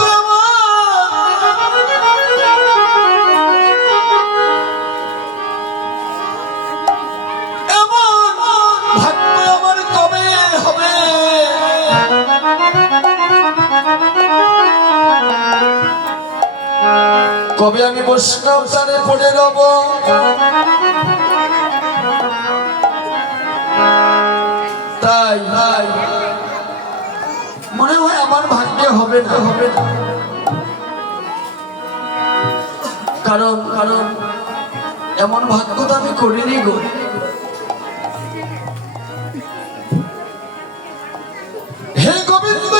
এমন ভাগ্য আমার কবে হবে কবে আমি বৈষ্ণব প্রাণে পড়ে রব তাই মনে হয় আমার ভাগ্যে হবে না কারণ এমন ভাগ্য তো আমি করিনি গো হে গোবিন্দ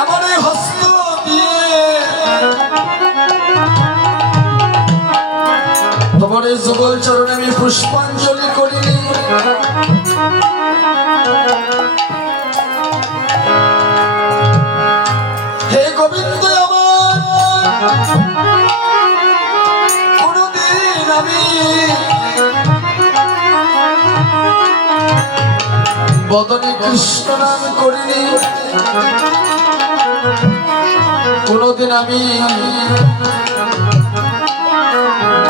আমার এই হস্ত দিয়ে তোমার এই যুগল চরণে আমি পুষ্পাঞ্জলি করিনি হে গোবিন্দ আমার কোনদিন আমি বদনে কৃষ্ণ নাম করিনি কোনদিন আমি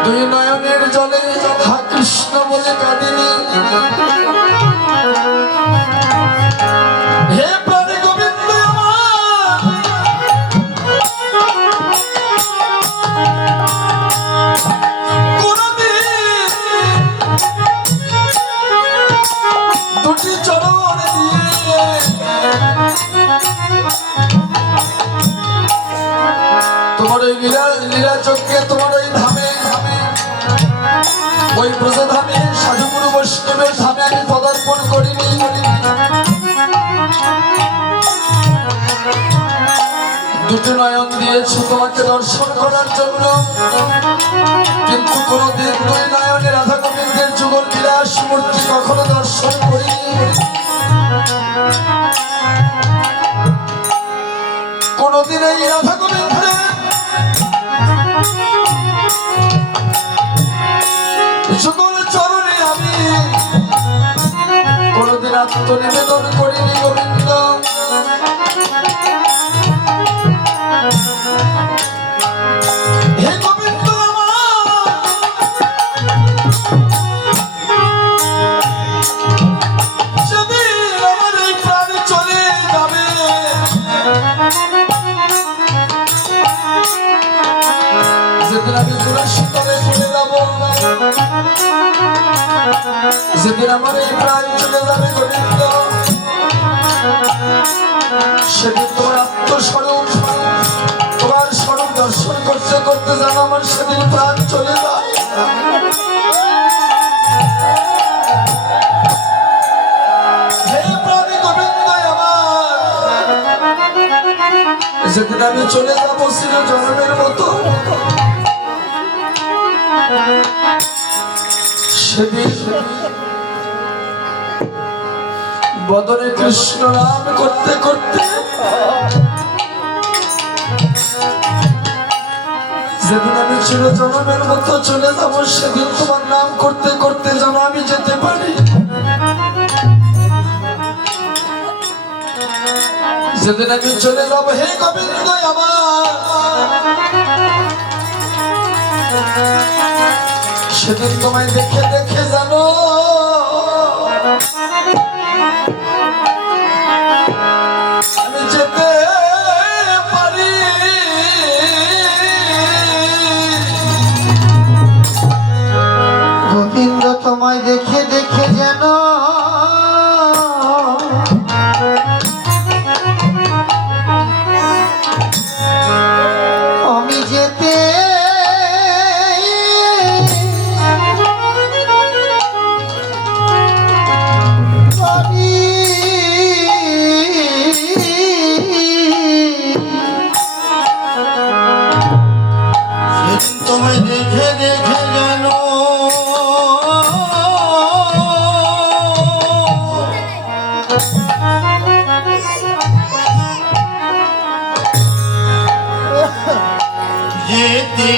দুই নয়নের জলে হা কৃষ্ণ বলে কাঁদিনি হে প্রাণে গোবিন্দ আমার কোনদিন দুটি চরণ দিয়ে তোমার ওই লীলা চক্রে তোমার ওই ধামে ওই ব্রজধামে সাধুগুরু বৈষ্ণবের ধামে আমি পদার্পণ করিনি দুটো নয়ন দিয়েছো তোমাকে দর্শন করার জন্য কিন্তু কোনোদিন দুই নয়নে রাধা গোবিন্দের যুগল বিলাস মূর্তি কখনো দর্শন করিনি কোনোদিন এই রাধা গোবিন্দের যুগল চরণে আমি কোনোদিন আত্মনিবেদন করিনি গোবিন্দ হে গোবিন্দ সেদিন আমার এই প্রাণ চলে যাবে যেদিন আমি দুরাশীতলে চলে যাব যেদিন আমার এই প্রাণ চলে যাবে গোবিন্দ সেদিন তোমার আত্মস্বরূপ তোমার স্বরূপ দর্শন করতে করতে যেন আমার সেদিন প্রাণ চলে যায় হে প্রাণী গোবিন্দ আমার যেদিন আমি চলে যাবো চির জন্মের মতো সেদিন বদনে কৃষ্ণ নাম করতে করতে যেদিন আমি চিরজনমের মতো চলে যাব সেদিন তোমার নাম করতে করতে যেন আমি যেতে পারি যেদিন আমি চলে যাব হে গোবিন্দ আমার সেদিন তোমায় দেখে দেখে জানো আমি যেতে পারি গোবিন্দ তোমায় দেখে দেখে যেন আমি যেতে তোমায় দেখে দেখে জানো যেতে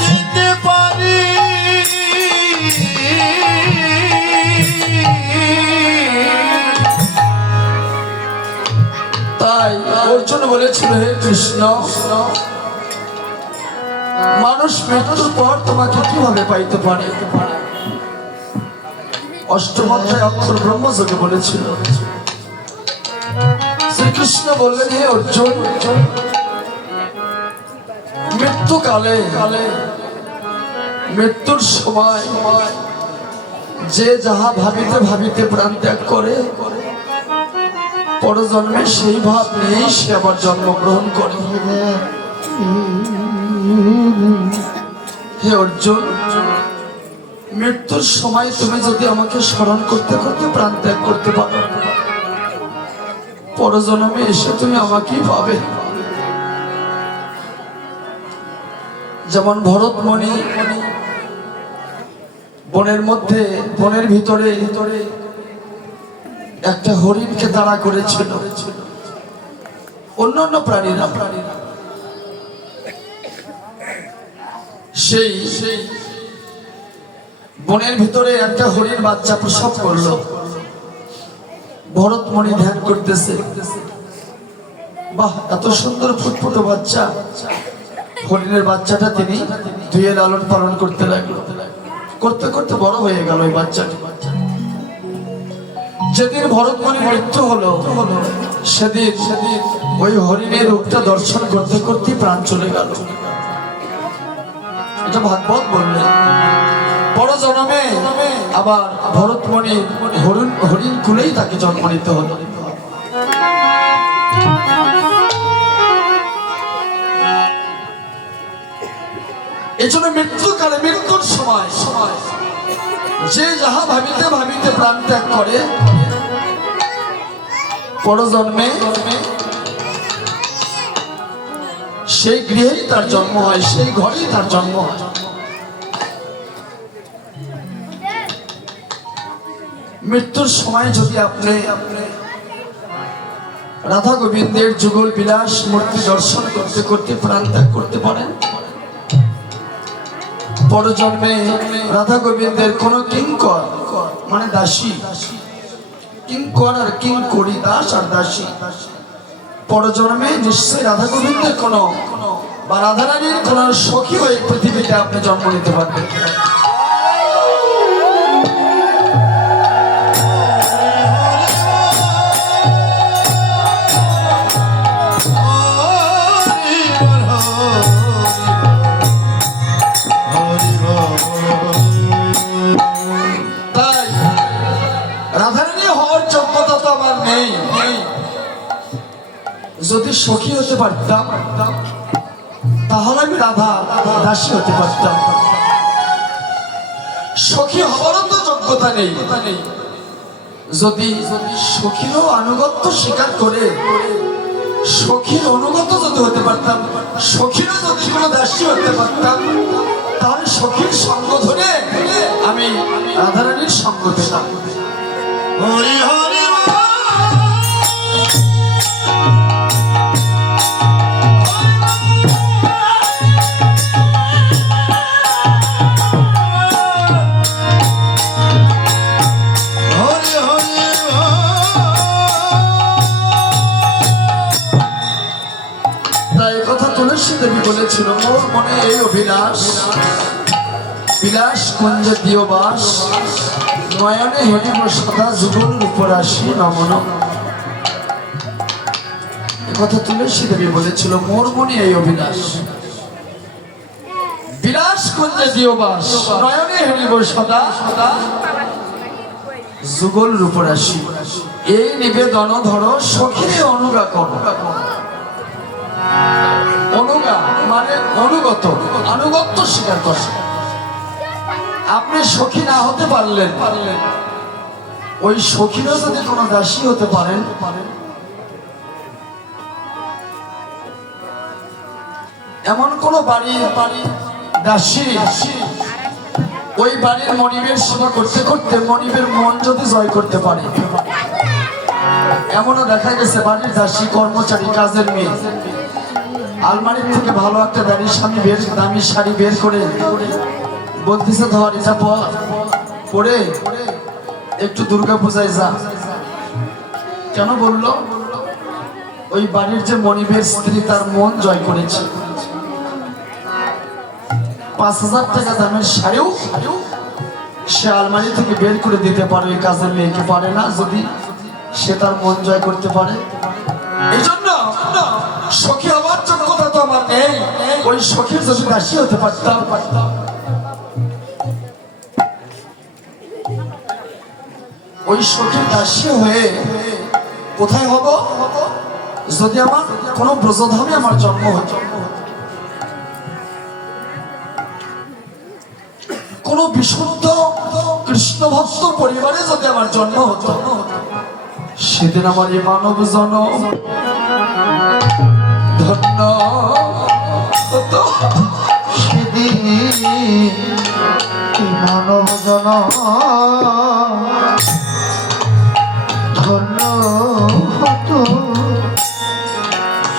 যেতে পারি তাই অর্জুন বলেছিল, হে কৃষ্ণ, মানুষ মৃত্যুর পর তোমাকে কিভাবে পাইতে পারে? অষ্টম অধ্যায় অক্ষর ব্রহ্মযোগে বলেছিল। শ্রীকৃষ্ণ বললেন, হে অর্জুন, মৃত্যুকালে মৃত্যুর সময় যে যাহা ভাবিতে ভাবিতে প্রাণ ত্যাগ করে, পরজন্মে সেই ভাব নিয়েই সে আবার জন্মগ্রহণ করে। হে অর্জুন, মৃত্যুর সময় তুমি যদি আমাকে স্মরণ করতে করতে প্রাণ ত্যাগ করতে পারো, পরজন্মে এসে তুমি আমাকেই পাবে। যেমন ভরতমণি বনের ভিতরে একটা হরিণকে তাড়া করেছিল, অন্যান্য প্রাণীরা সেই বনের ভিতরে একটা হরিণ বাচ্চা প্রসব করলো। ভরতমণি ধ্যান করতেছে, বাহ, এত সুন্দর ফুটফুটো বাচ্চা। হরিণের বাচ্চাটা তিনি ধুয়ে লালন পালন করতে লাগলো, করতে করতে বড় হয়ে গেল ওই বাচ্চাটি। যেদিন ভরতমণির মৃত্যু হলো, সেদিন ওই হরিণের রূপটা দর্শন করতে করতে প্রাণ চলে গেল। এটা ভাগবত বললেন। বড় জন্মে আবার ভরতমণি হরিণ কুলেই তাকে জন্ম নিতে হলো। এই জন্য মৃত্যুকালে, মৃত্যুর সময় যে যাহা ভাবিতে ভাবিতে প্রাণ ত্যাগ করে, পরজন্মে সেই গৃহেই তার জন্ম হয়, সেই ঘরেই তার জন্ম হয়। মৃত্যুর সময় যদি আপনি রাধা গোবিন্দের যুগল বিলাস মূর্তি দর্শন করতে করতে প্রাণ ত্যাগ করতে পারেন, পরজন্মে রাধা গোবিন্দের কোন কিঙ্কর মানে দাসী, কিঙ্কর আর কিঙ্করি, দাস আর দাসী, পরজন্মে নিশ্চয়ই রাধা গোবিন্দের কোন বা রাধারানীর কোন সখী হয়ে পৃথিবীতে আপনি জন্ম নিতে পারবেন। যদি সখী হতে পারতাম তাহলে আমি রাধা দাসী হতে পারতাম। সখী হওয়ারও তো যোগ্যতা নেই। যদি সখীরও আনুগত্য স্বীকার করে সখীর অনুগত যদি হতে পারতাম, সখীরও যদি কোনো দাসী হতে পারতাম, তাহলে সখীর সঙ্গ ধরে আমি রাধারানীর সঙ্গ পেতাম। হরি হরি দেবী বলেছিল, মোর মনে এই অভিলাষ, বিলাস কুঞ্জে দিও বাস, নয়নে হেরিব সদা যুগল উপর আসি নমন। কথা তুলসী দেবী বলেছিল, মোর মনে এই অভিলাষ, বিলাস কুঞ্জে দিও বাস, নয়নে হেরিব সদা যুগল উপর আসি। এই নিবেদন ধরো সখী অনুগা করো। অনুগা মানে অনুগত, আনুগত্য স্বীকার করে। আপনি সখী না হতে পারলেন, ওই সখীরা যদি কোনো দাসী হতে পারেন, এমন কোন বাড়ি দাসী ওই বাড়ির মনিবের সেবা করতে করতে মনিবের মন যদি জয় করতে পারে, এমনও দেখা গেছে বাড়ির দাসী কর্মচারী কাজের মেয়ে আলমারির থেকে ভালো একটা দামি শাড়ি বের করে বলতেছে, ধর এটা পরে একটু দুর্গা পূজায় যা। কেন বললো? ওই বাড়ির যে মনিবের স্ত্রী তার মন জয় করেছে। ৫,০০০ টাকা দামের শাড়িও সে আলমারি থেকে বের করে দিতে পারে, ওই কাজের মেয়েকে পারে না যদি সে তার মন জয় করতে পারে। এই জন্য সখী হওয়ার যোগ্যতা তো আমার নেই, ওই সখীর যদি দাসী হতে পারতাম। ওই সখীর দাসী হয়ে কোথায় হব? যদি আমার কোন ব্রজধামে আমার জন্ম হতো, কোন বিশুদ্ধ কৃষ্ণ ভক্ত পরিবারে যদি আমার জন্ম হতো, সেদিন আমার এই মানব জনম ধন্য হতো। সেদিন এই মানব জনম ধন্য হতো।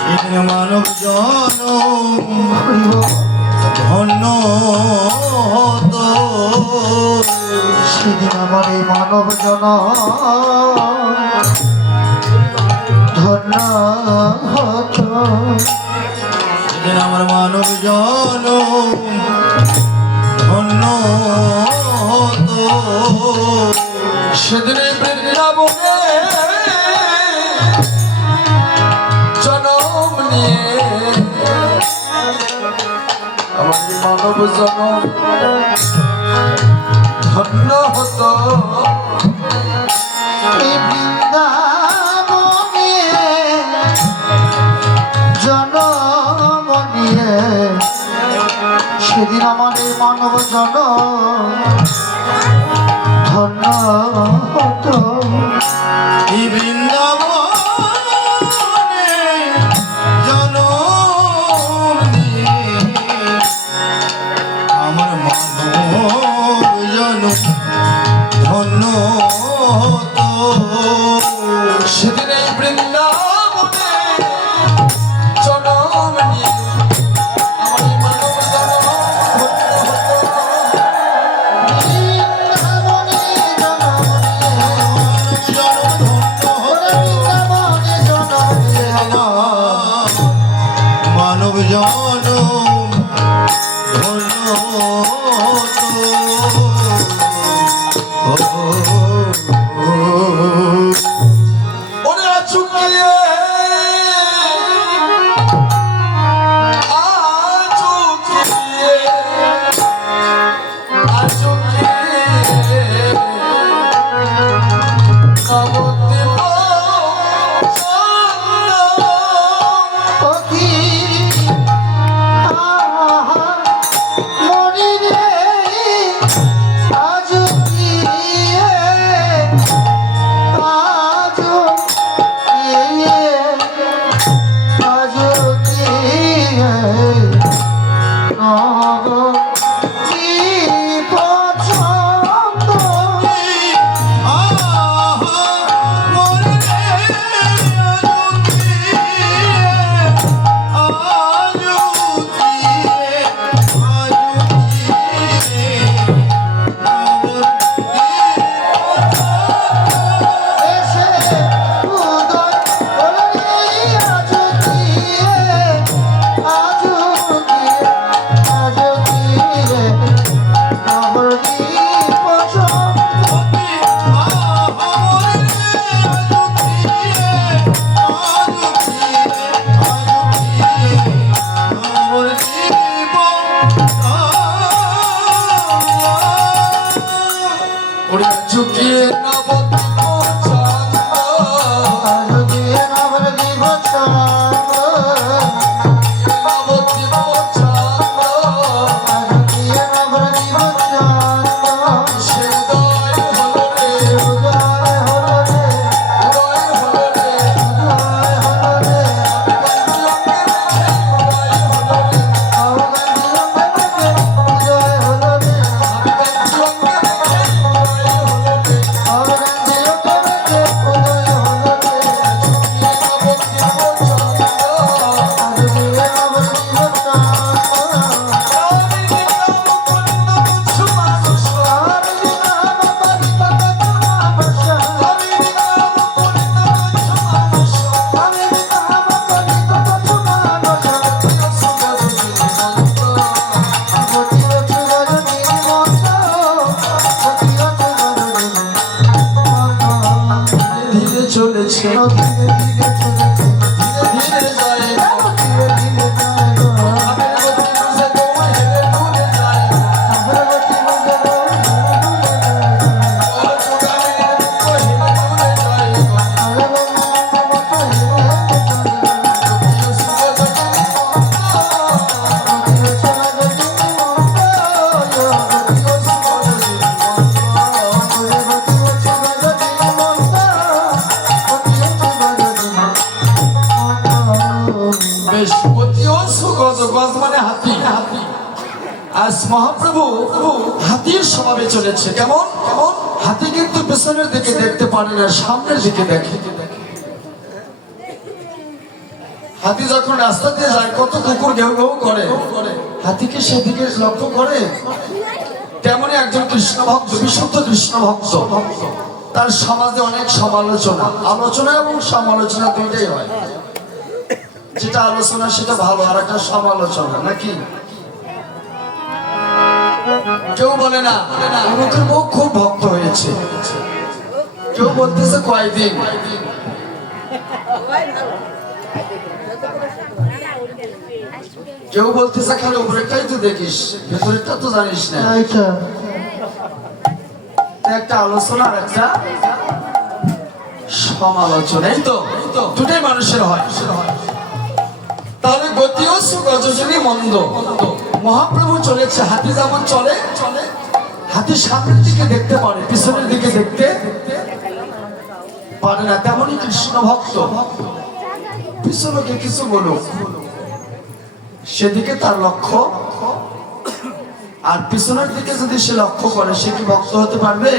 সেদিন মানব জনম ধন্য হতো। সেদিন আমার এই মানব জনম ধন্য হতো। সেদিন আমার মানব জনম ধন্য হতো। সেদিন এই বৃন্দাবনে জনম নিয়ে আমার এই মানব জনম ধন্য হতো। এই বৃন্দাবনে জনম নিয়ে সেদিন আমার এই মানব জনম ধন্য হতো। এই বৃন্দাবনে জনম নিয়ে আমার মানব জনম ধন্য হতো। সেদিন এই বৃন্দাবনে জনম নিয়ে আমার এই মানব জনম বৃন্দাবনে জনম নিয়ে মানব জনম ধন্য হতো। ওরে চুকিয়ে আজ মহাপ্রভু হাতির স্বভাবে চলেছে। কেমন কেমন হাতি কিন্তু পেছনের দিকে দেখতে পারে না, সামনের দিকে দেখে। হাতি যখন রাস্তা দিয়ে যায়, কত কুকুর ঘেউ ঘেউ করে, হাতিকে সেদিকে লক্ষ্য করে। তেমনি একজন কৃষ্ণ ভক্ত, বিশুদ্ধ কৃষ্ণ ভক্ত, তার সমাজে অনেক সমালোচনা, আলোচনা এবং সমালোচনা দুইটাই হয়। যেটা আলোচনা সেটা ভালো, আর একটা সমালোচনা নাকি। কেউ বলে না অমুকের মুখ খুব ভক্ত হয়েছে, কেউ বলতেছে কয়দিন, কেউ বলতেছে খালি উপরেরটাই তো দেখিস, ভেতরেরটা তো জানিস না। এইটা একটা আলোচনা আর একটা সমালোচনা, এই তো দুটাই মানুষের হয়। তাহলে গতিও সুগজনী মন্দ। মহাপ্রভু চলেছে, হাতি যেমন চলে, হাতি সামনের দিকে দেখতে পারে, পিছনের দিকে দেখতে পারে না। তেমনই কৃষ্ণ ভক্ত পিছনকে কিছু বলুক, সেদিকে তার লক্ষ্য, আর পিছনের দিকে যদি সে লক্ষ্য করে, সে কি ভক্ত হতে পারবে?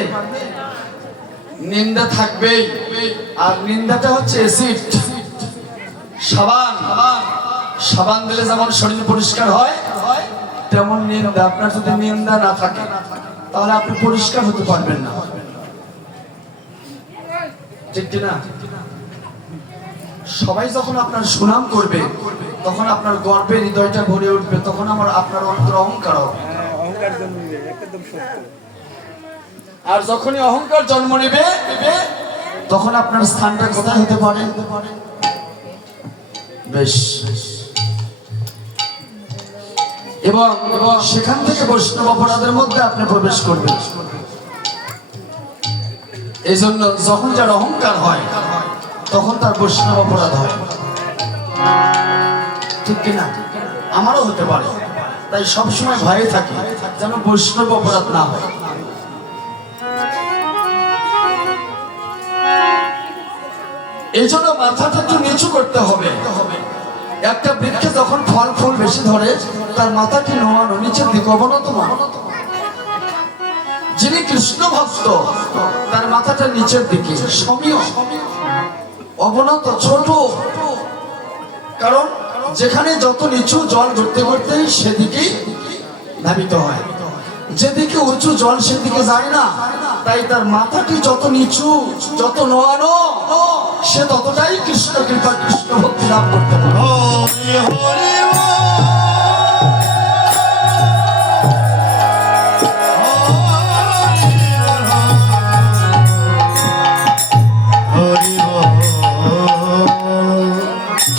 নিন্দা থাকবেই। আর নিন্দাটা হচ্ছে অ্যাসিড, সাবান। সাবান দিলে যেমন শরীর পরিষ্কার হয়, তেমন নিন্দা। আপনার যদি নিন্দা না থাকে, তাহলে আপনি পরিষ্কার হতে পারবেন না, ঠিক না? সবাই যখন আপনার সুনাম করবে, তখন আপনার গর্বে হৃদয়টা ভরে উঠবে, তখন আপনার অন্তর অহংকার হবে। আর যখনই অহংকার জন্ম নেবে, তখন আপনার স্থানটা কোথায় হতে পারে? বেশ, এবং সেখান থেকে বৈষ্ণব অপরাধের মধ্যে আপনি প্রবেশ করবেন। এই জন্য যখন যার অহংকার হয়, তখন তার বৈষ্ণব অপরাধ হয়, ঠিক কিনা? আমারও হতে পারে, তাই সবসময় ভয়ে থাকি যেন বৈষ্ণব অপরাধ না হয়। এই জন্য মাথাটা একটু নিচু করতে হবে। একটা বৃক্ষে যখন ফল ফুল বেশি ধরে, তার মাথাটি নোয়ানো, নিচের দিকে অবনত না। যিনি কৃষ্ণ ভক্ত, তার মাথাটা নিচের দিকে সমীয়, অবনত, ছোট। কারণ যেখানে যত নিচু, জল ঘুরতে ঘুরতে সেদিকেই ধাবিত হয়। যেদিকে উঁচু জল সেদিকে যায় না, তাই তার মাথাটি যত নিচু, যত নোয়ানো, সে ততটাই কৃষ্ণ কৃপা, কৃষ্ণ ভক্তি লাভ করতে পারে। হরি হরি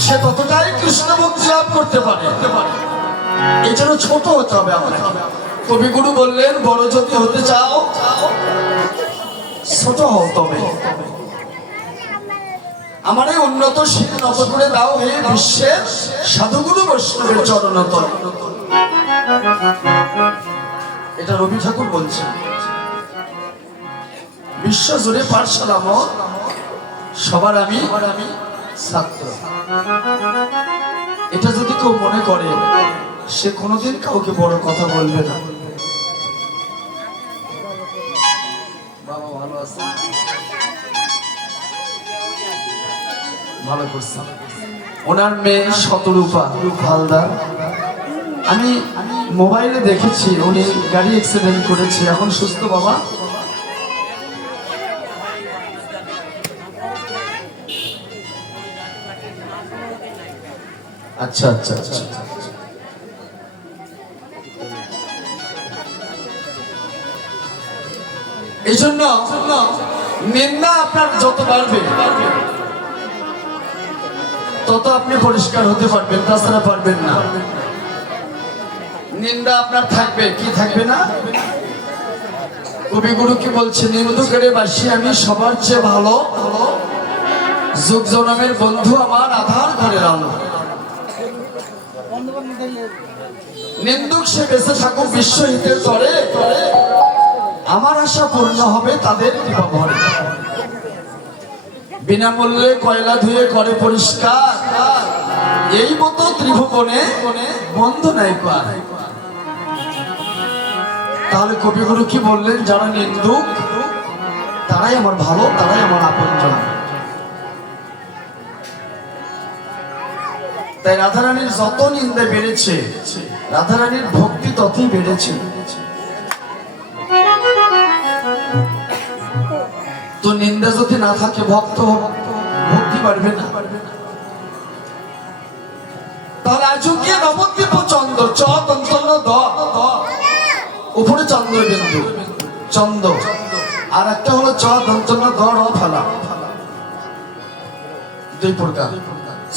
সে ততটাই কৃষ্ণ ভক্তি লাভ করতে পারে। এই জন্য ছোট হতে হবে আমাদের। কবিগুরু বললেন, বড় যদি হতে চাও, ছোট হও। তবে আমার এই উন্নত শির নত করে দাও হে বিশ্বের সাধুগুরু বৈষ্ণবের চরণতল। এটা রবি ঠাকুর বলছেন। বিশ্ব জুড়ে পাঠশালা মত, সবার আমি ছাত্র। এটা যদি কেউ মনে করে, সে কোনোদিন কাউকে বড় কথা বলবে না। বাবা ভালো আছে, ভালো করছে। ওনার মেয়ে শতরূপা হালদার, আমি মোবাইলে দেখেছি উনি গাড়ি অ্যাক্সিডেন্ট করেছে, এখন সুস্থ বাবা। আচ্ছা আচ্ছা আচ্ছা, এই জন্য নিন্দা আপনার যত বাড়বে, তত আপনি পরিষ্কার হতে পারবেন, তাছাড়া পারবেন না। নিন্দা আপনার থাকবে, কি থাকবে না? কবিগুরু কি বলছে? নিন্দুকেরে বাসি আমি সবার চেয়ে ভালো, যুগ জনমের বন্ধু আমার আধার ঘরে আলো। নিন্দুক সে বেঁচে থাকুক বিশ্বহিতের তরে, আমার আশা পূর্ণ হবে তাদের কৃপা ভরে। বিনামূল্যে কয়লা ধুয়ে করে পরিষ্কার, এই মতো ত্রিভুবনে বন্ধু নাই পার। তাহলে কবিগুরু কি বললেন? যারা নিন্দুক তারাই আমার ভালো, তারাই আমার আপনজন। তাই রাধারানীর যত নিন্দে বেড়েছে, রাধারানীর ভক্তি ততই বেড়েছে। তো নিন্দা যদি না থাকে, ভক্তি বাড়বে না। তাহলে আজকে নবদ্বীপ চন্দ্র, চ তন্তন্য দ, উপরে চন্দ্রবিন্দু, চন্দ্র, আর একটা হলো চ দন্তন্য দ র ফেলা, দুই প্রকার,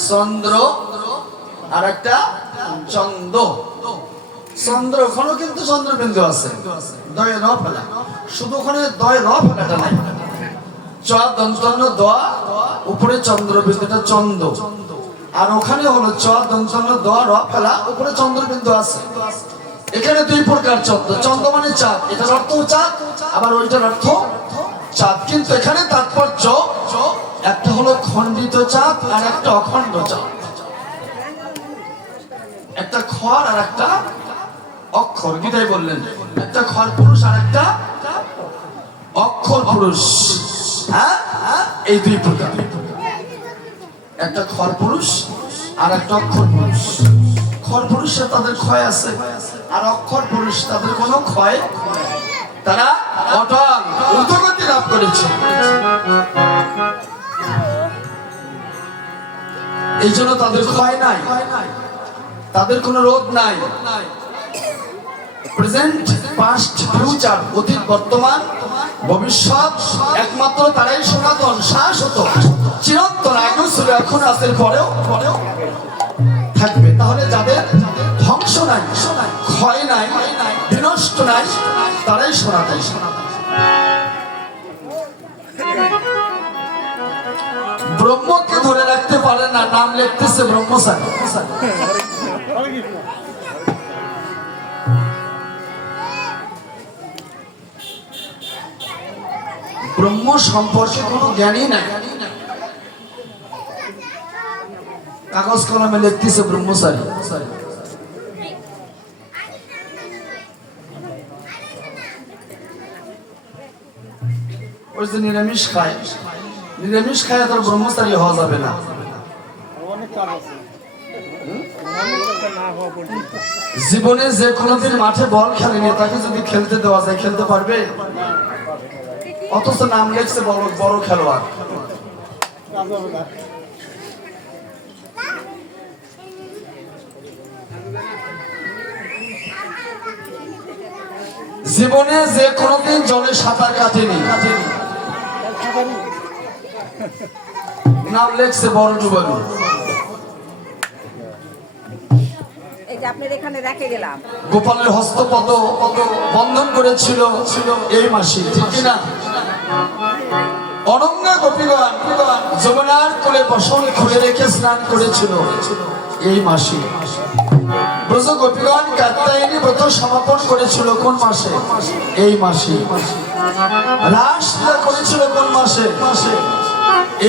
চন্দ্র আর একটা চন্দ্র। চন্দ্র ওখানেও কিন্তু চন্দ্রবিন্দু আছে, দয় র ফেলা, শুধু ওখানে দয় র ফেলাটা নাই। চ দন্তন্য দ, উপরে চন্দ্রবিন্দুটা চন্দ্র, আর ওখানে হলো চ দন্তন্য দ র ফেলা, উপরে চন্দ্রবিন্দু আছে। এখানে দুই প্রকার চন্দ্র, চন্দ্র মানে চাঁদ, এটার অর্থ চাঁদ, আবার ওইটার অর্থ চাঁদ। কিন্তু এখানে তাৎপর্য, একটা হলো খণ্ডিত চাঁদ আর একটা অখণ্ড চাঁদ, একটা খর আর একটা অক্ষর। গীতাই বললেন একটা খর পুরুষ আর একটা অক্ষর পুরুষ। হ্যাঁ, এই দুই প্রকার, একটা খর পুরুষ আর একটা অক্ষর পুরুষ। খর পুরুষের তাদের ক্ষয় আছে, আর অক্ষর পুরুষ তাদের কোনো ক্ষয়, তারা অটল ঊর্ধ্বগতি লাভ করেছে। এই জন্য তাদের ক্ষয় নাই, তাদের কোনো রোধ নাই। প্রেজেন্ট, পাস্ট, ফিউচার, অতীত, বর্তমান, ভবিষ্যৎ, একমাত্র তারাই সনাতন, শাশ্বত, চিরন্তন, আগেও ছিল, এখন আছে, পরেও থাকবে। তাহলে যাদের ধ্বংস নাই, ক্ষয় নাই, বিনষ্ট নাই, তারাই সনাতন। ব্রহ্মকে ধরে রাখতে পারে না, নাম লিখতেছে ব্রহ্মচারী। ব্রহ্ম সম্পর্কে কোনো জ্ঞানই নাই, কাগজ কলমে লিখতেছে ব্রহ্মচারী। ওই যে নিরামিষ খায়, নিরামিষ খায় তোর ব্রহ্মচারী হওয়া যাবে না। জীবনে যে কোনোদিন মাঠে বল খেলেনি, তাকে যদি খেলতে দেওয়া যায়, খেলতে পারবে? অথচ নাম লেখছে বড় খেলোয়াড়। জীবনে যে কোনোদিন জলে সাঁতার কাটেনি, নাম লেখছে বড় ডুবালু। গোপালের হস্তপদ বন্ধন করেছিল এই মাসি, ঠিক কিনা? অনঙ্গা গোপীগণ যমুনার কোলে বসন খুলে রেখে স্নান করেছিল এই মাসি। ব্রজ গোপীগণ কাত্যায়নী ব্রত সমাপন করেছিল কোন মাসে? এই মাসে। রাসলীলা করেছিল কোন মাসে?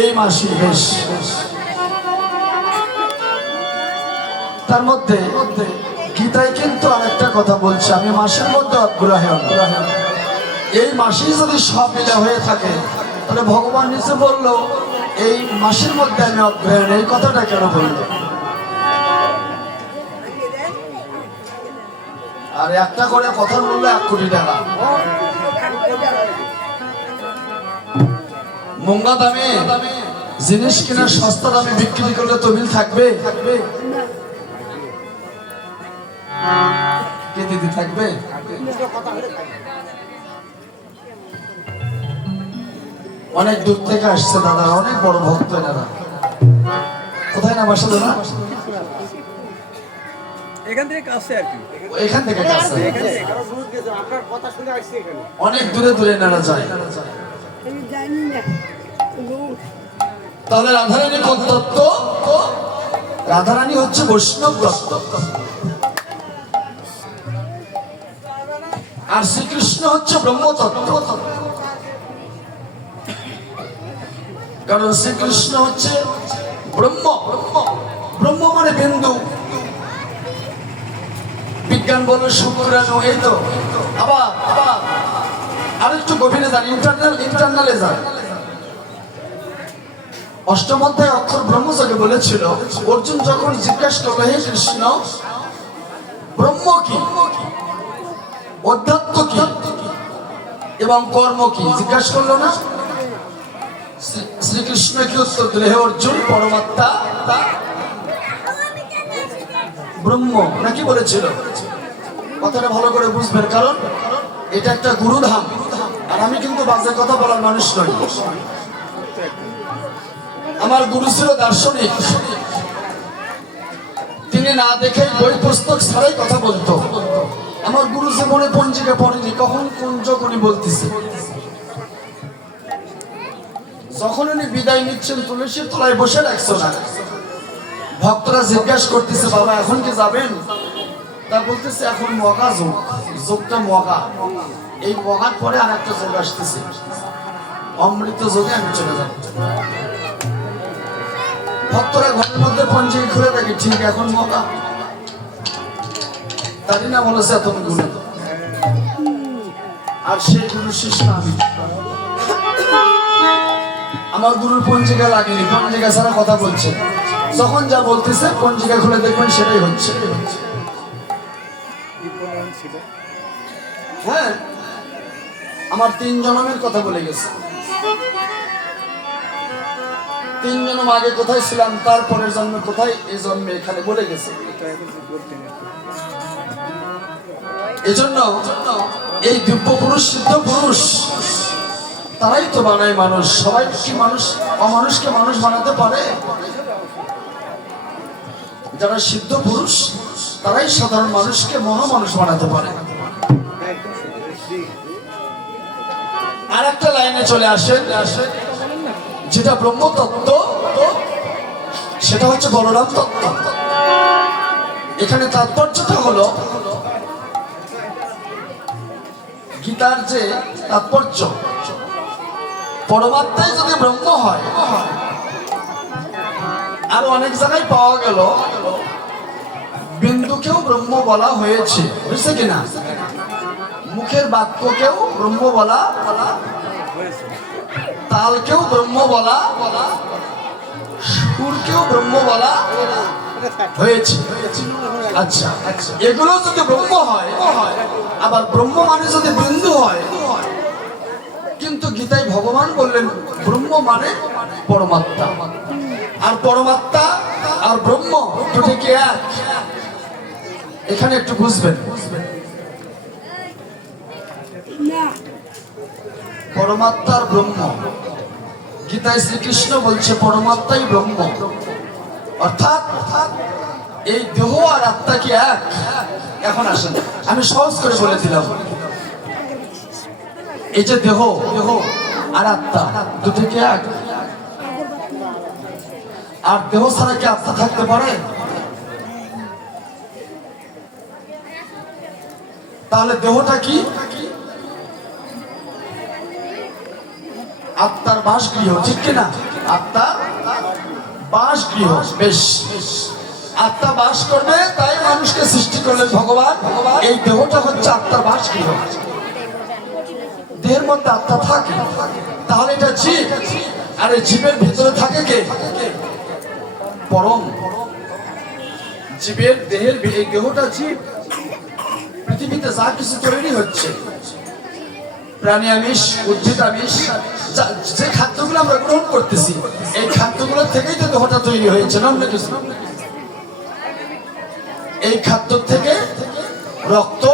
এই মাসে। বেশ, তার মধ্যে গীতায় কিন্তু আরেকটা কথা বলছে, আমি মাসের মধ্যে অগ্রহায়ণ। এই মাসেই যদি সব মিলে হয়ে থাকে, তাহলে ভগবান নিজে বললো এই মাসের মধ্যে আমি অগ্রহায়ণ। এই কথাটা কেন বললো? আর একটা করে কথা বললো 1 কোটি টাকা। মঙ্গা দামে জিনিস কিনা সস্তা দামে বিক্রি করলে তবিল থাকবে? কে দিদি থাকবে? অনেক দূর থেকে আসছে দাদা, অনেক বড় ভক্ত এনারা। কোথায় না বাসা দাদা? এখান থেকে কাছে আর কি, এখান থেকে কাছে, আপনার কথা শুনে আসছি এখানে। অনেক দূরে দূরে এনারা যায়। তাহলে রাধারানী কোন তত্ত্ব? রাধারানী হচ্ছে বৈষ্ণব তত্ত্ব, আর শ্রীকৃষ্ণ হচ্ছে ব্রহ্মতত্ত্ব। কারণ শ্রীকৃষ্ণ হচ্ছে ব্রহ্ম, ব্রহ্ম মানে বিন্দু। বিজ্ঞান বলো শুক্রাণু, এই তো। আবার আরেকটু গভীরে যান, ইন্টারনালে যান। অষ্টম অধ্যায় অক্ষর ব্রহ্মযোগে বলেছিল, অর্জুন যখন জিজ্ঞাসা করলো, হে কৃষ্ণ, ব্রহ্ম কি, অধ্যাত্ম কি এবং কর্ম কি জিজ্ঞাসা করলো না? শ্রীকৃষ্ণ কি উত্তর দিলে, হে অর্জুন, পরমাত্মা ব্রহ্ম নাকি বলেছিল। কথাটা ভালো করে বুঝবেন, কারণ এটা একটা গুরুধাম, আর আমি কিন্তু বাজে কথা বলার মানুষ নই। আমার গুরু ছিল দার্শনিক, তিনি না দেখে বই পুস্তক ছাড়াই কথা বলতো। আমার গুরু জীবনে পঞ্জিকা পড়েনি, কখন কোন যখনই বলতেছে। যখন উনি বিদায় নিচ্ছেন, তুলসীর তলায় বসে রাখছো না, ভক্তরা জিজ্ঞাসা করতেছে, বাবা এখন কি যাবেন? তা বলতেছে, এখন মগা যোগ, যোগটা মগা, এই মগার পরে আর একটা যোগ আসতেছে, অমৃত যোগে আমি চলে যাব। ভক্তরা ঘরের মধ্যে পঞ্জিকা খুলে দেখে, ঠিক এখন মগা, তারই না বলেছে এত গুরু। আর সেই গুরু শিষ্য আমি। আমার গুরুর পঞ্জিকা লাগেনি, পঞ্জিকা ছাড়া কথা বলছে, যখন যা বলতেছে পঞ্জিকা খুলে দেখবেন সেটাই হচ্ছে। হ্যাঁ, আমার 3 জন্মের কথা বলে গেছে। 3 জন্ম আগে কোথায় ছিলাম, তারপরের জন্মে কোথায়, এই জন্মে এখানে বলে গেছে। এজন্য এই দিব্য পুরুষ, সিদ্ধ পুরুষ, তারাই তো বানায় মানুষ। সবাই কি মানুষ, অমানুষকে মানুষ বানাতে পারে? যারা সিদ্ধ পুরুষ তারাই সাধারণ মানুষকে মহামানুষ বানাতে পারে। আর একটা লাইনে চলে আসেন, যেটা ব্রহ্ম তত্ত্ব, সেটা হচ্ছে বলরাম তত্ত্ব। এখানে তাৎপর্যটা হলো, গীতার যে তাৎপর্য, পরমাত্মাই যদি ব্রহ্ম হয়, আর অনেক জায়গায় পাওয়া গেল বিন্দুকেও ব্রহ্ম বলা হয়েছে, বুঝছে কিনা? মুখের বাক্যকেও ব্রহ্ম বলা, তালকেও ব্রহ্ম বলা, সুরকেও ব্রহ্ম বলা হয়েছে। আচ্ছা, এগুলো যদি ব্রহ্ম হয়, আবার ব্রহ্ম মানে যদি বিন্দু হয়, কিন্তু গীতায় ভগবান বললেন ব্রহ্ম মানে পরমাত্মা, আর পরমাত্মা আর ব্রহ্ম দুটো কি এক? এখানে একটু বুঝবেন, পরমাত্মা আর ব্রহ্ম, গীতায় শ্রীকৃষ্ণ বলছে পরমাত্মাই ব্রহ্ম, অর্থাৎ এই দেহ আর আত্মা কি এক? এখন আসেন, আমি সহজ করে বলে দিলাম, এই যে দেহ আর আত্মা দুটো কি এক? আর দেহ ছাড়া কি আত্মা থাকতে পারে? তাহলে দেহটা কি? আত্মার বাসগৃহ, ঠিক কিনা? আত্মার বাসগৃহ, বেশ। আত্মা বাস করবে, তাই মানুষকে সৃষ্টি করলেন ভগবান। এই দেহটা হচ্ছে আত্মার বাসগৃহ, দেহের মধ্যে আত্মা থাকে, তাহলে এটা জীব। আর এই জীবের ভিতরে থাকে কে? পরম। জীবের দেহের, এই দেহটা জীব। পৃথিবীতে যা কিছু তৈরি হচ্ছে, প্রাণী আমিষ, উদ্ভিদ আমিষ, যে খাদ্যগুলো আমরা গ্রহণ করতেছি, এই খাদ্যগুলোর থেকেই তো দেহটা তৈরি হয়েছে, না অন্য কিছু। এই খাদ্য থেকে রক্ত,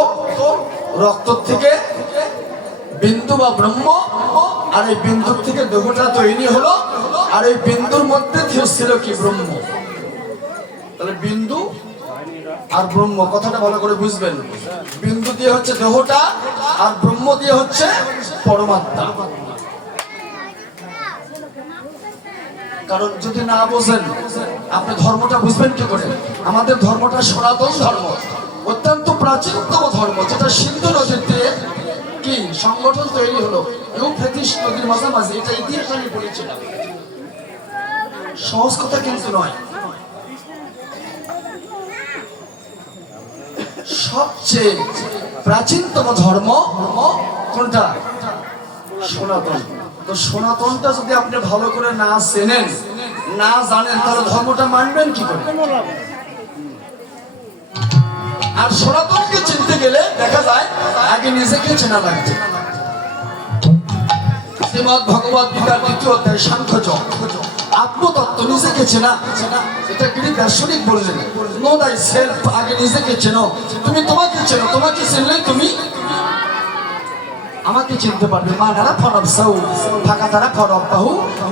রক্ত থেকে বিন্দু বা ব্রহ্ম, আর এই বিন্দুর থেকে দেহটা তৈরি হলো, আর এই বিন্দুর মধ্যে ছিল কি? ব্রহ্ম। তাহলে বিন্দু আর ব্রহ্ম, কথাটা ভালো করে বুঝবেন। বিন্দু দিয়ে হচ্ছে দেহটা, আর ব্রহ্ম দিয়ে হচ্ছে পরমাত্মা। কারণ যদি না বোঝেন, আপনি ধর্মটা বুঝবেন কি করে? আমাদের ধর্মটা সনাতন ধর্ম, অত্যন্ত প্রাচীনতম ধর্ম, যেটা সিন্ধু নদীতে কি সংগঠন তৈরি হলো, ইউফ্রেটিস নদীর মাঝামাঝি। এটা ইতিহাস আমি পড়েছিলাম, সহজ কথা কিন্তু নয়। সবচেয়ে প্রাচীনতম ধর্ম কোনটা? সনাতন। তো সনাতনটা যদি আপনি ভালো করে না চেনেন, না জানেন, তাহলে ধর্মটা মানবেন কি করে? আর সনাতনকে চিনতে গেলে দেখা যায় আগে নিজেকে চেনা লাগছে। শ্রীমদ্ ভগবত গীতার 2য় অধ্যায় সাংখ্যযোগ, আত্মতত্ত্ব, নিজেকে চেনা। এটা কি দার্শনিক বললেন? নো দাই সেলফ, আগে নিজেকে চেনো। তুমি তোমাকে চেনো, তোমাকে চিনলেই তুমি আমাকে চিনতে পারবে। মা নারা ফনবসাউ ফাঁকা তারা ফনবাহু,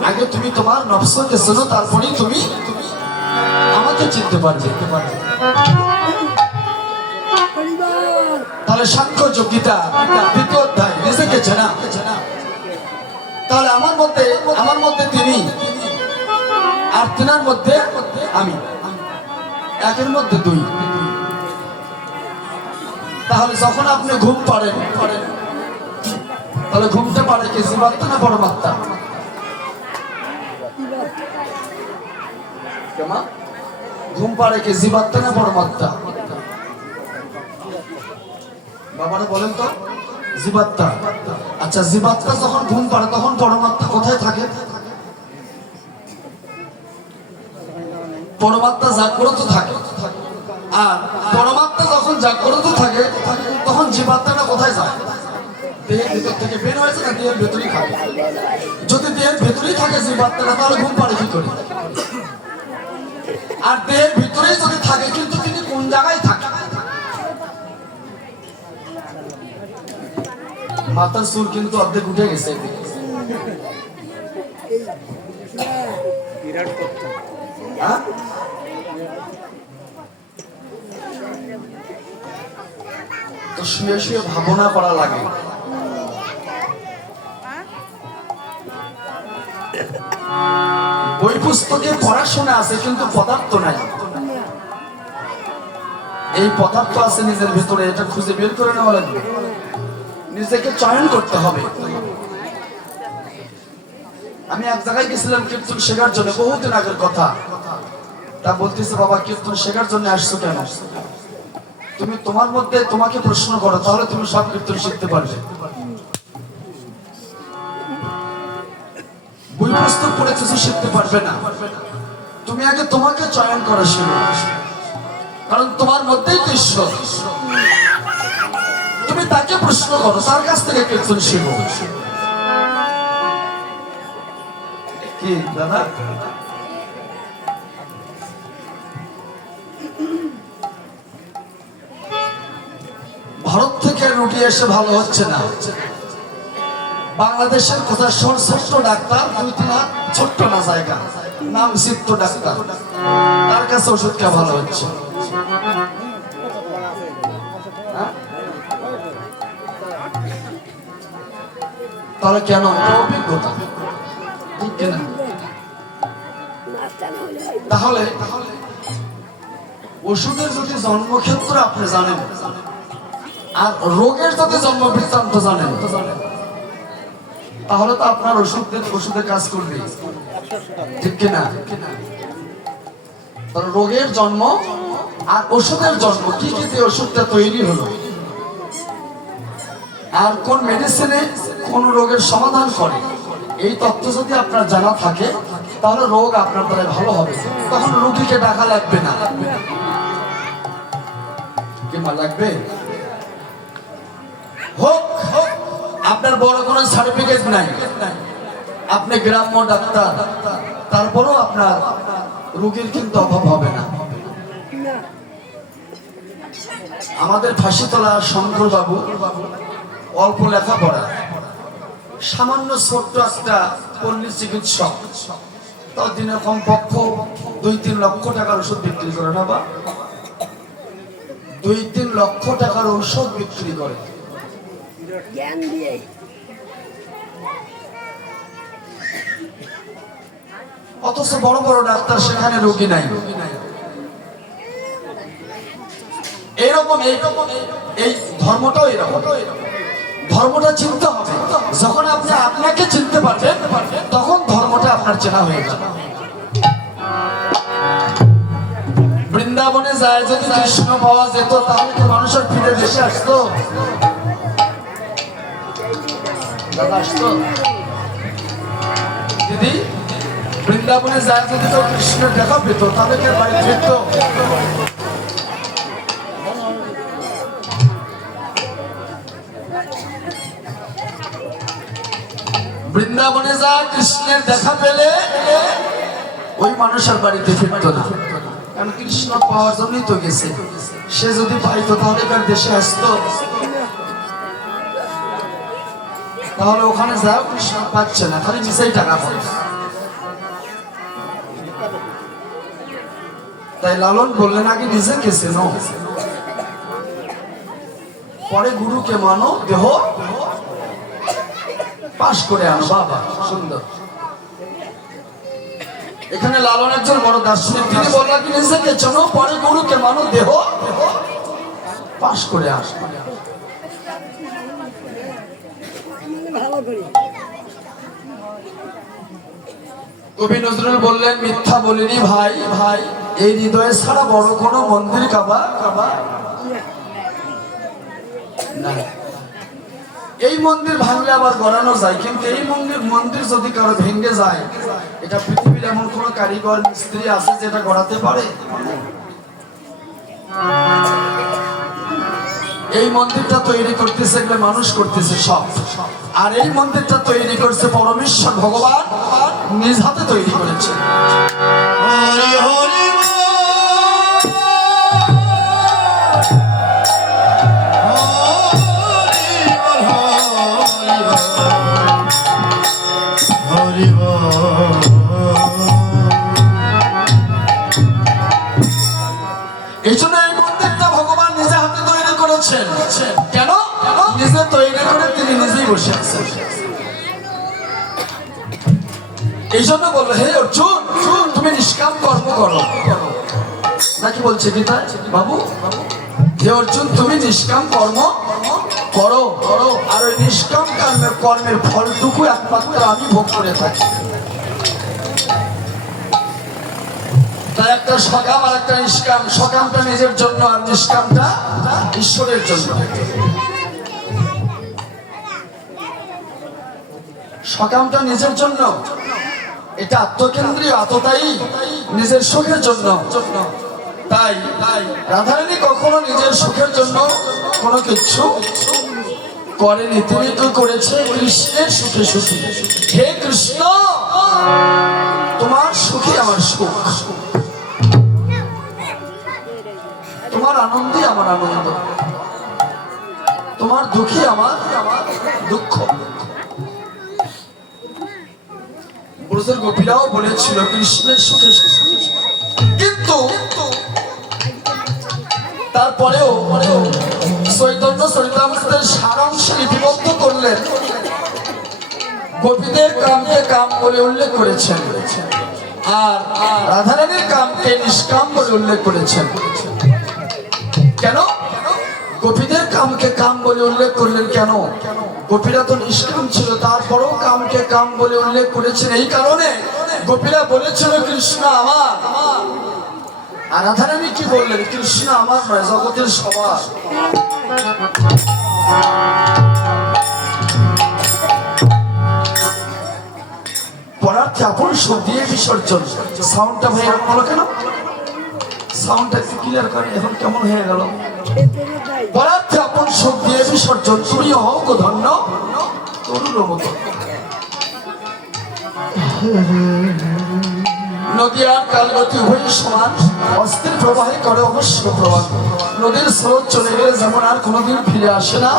আগে তুমি তোমার নফসকে চেনো, তারপরেই তুমি আমাকে চিনতে পারবে। তাহলে সাংখ্যযোগ গীতা 2য় অধ্যায়, নিজেকে চেনা। তাহলে আমার মধ্যে তিনি, আর তিনার মধ্যে আমি, একের মধ্যে দুই। তাহলে যখন আপনি ঘুম পাড়েন, তাহলে ঘুমতে পারে কি জীবাত্মা না পরমাত্মা? ঘুম পাড়ে কি জীবাত্মা না পরমাত্মা? বাবারা বলেন তো। জীবাত্মা। আচ্ছা, জীবাত্মা যখন ঘুম পাড়ে তখন পরমাত্মা কোথায় থাকে? পরমাত্মা জাগ্রত থাকে। আর পরমাত্মা যখন জাগ্রত থাকে তখন জীবাত্মাটা কোথায় যায়? দেহের ভিতর থেকে বের হয়েছে না দেহের ভেতরেই থাকে? যদি দেহের ভেতরেই থাকে জীবাত্মাটা, তাহলে ঘুম পাড়ে কি করে? আর দেহের ভিতরেই যদি থাকে, কিন্তু তিনি কোন জায়গায় থাকে? মাথার চুল কিন্তু অর্ধেক উঠে গেছে। হ্যাঁ? তো শুয়ে শুয়ে ভাবনা করা লাগে। বই পুস্তকে পড়াশোনা আছে, কিন্তু পদার্থ নাই। এই পদার্থ আছে নিজের ভিতরে, এটা খুঁজে বের করে নেওয়া লাগবে। নিজেকে চয়ন করতে হবে। আমি এক জায়গায় গেছিলাম কীর্তন শেখার জন্য, বহুদিন আগের কথা। তা বলতেছে, বাবা কীর্তন শেখার জন্য আসছো কেন? তুমি তোমার মধ্যে তোমাকে প্রশ্ন করো, তাহলে তুমি সব কীর্তন শিখতে পারবে। বই পুস্তক পড়ে কিছু শিখতে পারবে না। তুমি আগে তোমাকে চয়ন করা শিখো, কারণ তোমার মধ্যেই তো ঈশ্বর। তুমি তাকে প্রশ্ন করো, তার কাছ থেকে কীর্তন শিখো। কি দাদা? ভারত থেকে রুটি এসে ভালো হচ্ছে না। বাংলাদেশের কোথায় ছোট্ট ডাক্তার, 2-3 হাত ছোট্ট না জায়গা, নাম সিদ্ধ ডাক্তার, তার কাছে ওষুধ কে ভালো হচ্ছে? তাহলে কেন? অভিজ্ঞতা, ঠিক কিনা? তাহলে ওষুধের যদি জন্মক্ষেত্র আপনি জানেন, আর রোগের যদি জন্ম বৃত্তান্ত জানেন, তাহলে তো আপনার ওষুধে কাজ করবে, ঠিক কিনা? রোগের জন্ম আর ওষুধের জন্ম, কি কি দিয়ে ওষুধটা তৈরি হলো, আর কোন মেডিসিনে কোন রোগের সমাধান করে, এই তথ্য যদি আপনার জানা থাকে, তাহলে রোগ আপনার দ্বারা ভালো হবে। তখন রোগীকে ডাকা লাগবে না। কিংবা লাগবে? হোক আপনার বড় কোনো সার্টিফিকেট নাই, আপনি গ্রাম্য ডাক্তার, তারপরেও আপনার রোগীর কিন্তু অভাব হবে না। আমাদের ফাঁসিতলা শঙ্কর বাবু অল্প লেখাপড়া, সামান্য ছোট্ট একটা পল্লী চিকিৎসক, তাও দিনে কমপক্ষ 2-3 লক্ষ টাকার ওষুধ বিক্রি করে না? বা 2-3 লক্ষ টাকার ওষুধ বিক্রি করে। অথচ বড় বড় ডাক্তার, সেখানে রোগী নাই। এইরকম এই ধর্মটাও এরকম। ধর্মটা চিনতে হবে। যখন আপনি আপনাকে চিনতে পারবেন, তখন ধর্মটা আপনার চেনা হয়ে যাবে। বৃন্দা বৃন্দাবনে যায় যদি কৃষ্ণ পাওয়া যেত তাহলে কি মানুষের ফিরে দেশে আসতো? দাদা আসতো? দিদি, বৃন্দাবনে যায় যদি তো কৃষ্ণের দেখা পেত তাহলে কি বাড়ি ফিরত? বৃন্দাবনে যা কৃষ্ণের দেখা পেলে ওই মানুষের বাড়িতে ফিরত না, কারণ কৃষ্ণ পাওয়ার জন্যই তো গেছে। সে যদি পাইতো তাহলে তার দেশে আসতো? তাহলে ওখানে যাও কৃষ্ণ পাচ্ছে না, খালি মিশাই টাকা পায়। তাই লালন বললেন আগে নিজেকে চেনো, পরে গুরুকে মানো, দেহ পাশ করে আনো। বাবা সুন্দর। এখানে লালন একজন বড় দার্শনিক, তিনি বললেন কি নিজেকে চেনো, পরে গুরুকে মানো, দেহ পাশ করে আস। কবি নজরুল বললেন মিথ্যা বলিনি ভাই ভাই, এই হৃদয়ে ছাড়া বড় কোনো মন্দির কাবা কাবা না। এই মন্দির ভাঙলে আবার গড়ানো যায়, কিন্তু এই মন্দির যদি কারো ভেঙে যায়, এটা পৃথিবীর এমন কোন কারিগর মিস্ত্রি আছে যেটা গড়াতে পারে? এই মন্দিরটা তৈরি করতেছে এগুলো মানুষ করতেছে সব, আর এই মন্দিরটা তৈরি করছে পরমেশ্বর ভগবান নিজ হাতে তৈরি করেছে। হরি হরি এই জন্য এই মন্দিরটা ভগবান নিজে হাতে তৈরি করেছেন। কেন? নিজে তৈরি করে তিনি নিজেই বসে আছেন। এই জন্য বললো হে অর্জুন, তুমি নিষ্কাম কর্ম করো। নাকি বলছে গীতা বাবু, হে অর্জুন তুমি নিষ্কাম কর্ম করো, আর ওই নিষ্কাম কর্মের ফলটুকু একমাত্র আমি ভোগ করে থাকি। তাই একটা সকাম আর একটা নিষ্কাম, সকামটা নিজের জন্য আর নিষ্কামটা ঈশ্বরের জন্য। সকামটা নিজের জন্য, এটা আত্মকেন্দ্রীয়, আততায়ী, নিজের সুখের জন্য। তাই রাধারানী কখনো নিজের সুখের জন্য কোনো কিছু করেনি, তিনি তো করেছে কৃষ্ণের সুখে সুখী। হে কৃষ্ণ, তোমার সুখে আমার সুখ, তোমার আনন্দে আমার আনন্দ, তোমার দুঃখে আমার দুঃখ। ব্রজের গোপীরাও বলেছিল কৃষ্ণের সুখে সুখী, কিন্তু তারপরেও চৈতন্য চরিতামৃতের সারাংশ লিপিবদ্ধ করলেন। গোপীদের কামকে কাম বলে উল্লেখ করেছেন, আর রাধারানীর কামকে নিষ্কাম বলে উল্লেখ করেছেন। কেন গোপীদের কামকে কাম বলে উল্লেখ করলেন? কেন? গোপীরা তো নিষ্কাম ছিল, তারপরেও কামকে কাম বলে উল্লেখ করেছেন এই কারণে, গোপীরা বলেছিল কৃষ্ণ আমার। আর রাধারানী কি বললেন? কৃষ্ণ আমার নয়, জগতের সবার। পরার্থে আপন সুখ দিয়ে বিসর্জন। সাউন্ডটা হয়ে গেল কেন? সাউন্ডটা একটু ক্লিয়ার করে, এখন কেমন হয়ে গেল? পরার্থে আপন সুখ দিয়ে বিসর্জন, তুমি হও গো ধন্য তরুণ মতো। নদী আর কালগতি উভয় সমান, অস্থির প্রবাহে করে অবশ্য প্রবাহ। নদীর স্রোত চলে গেলে যেমন আর কোনোদিন ফিরে আসে না,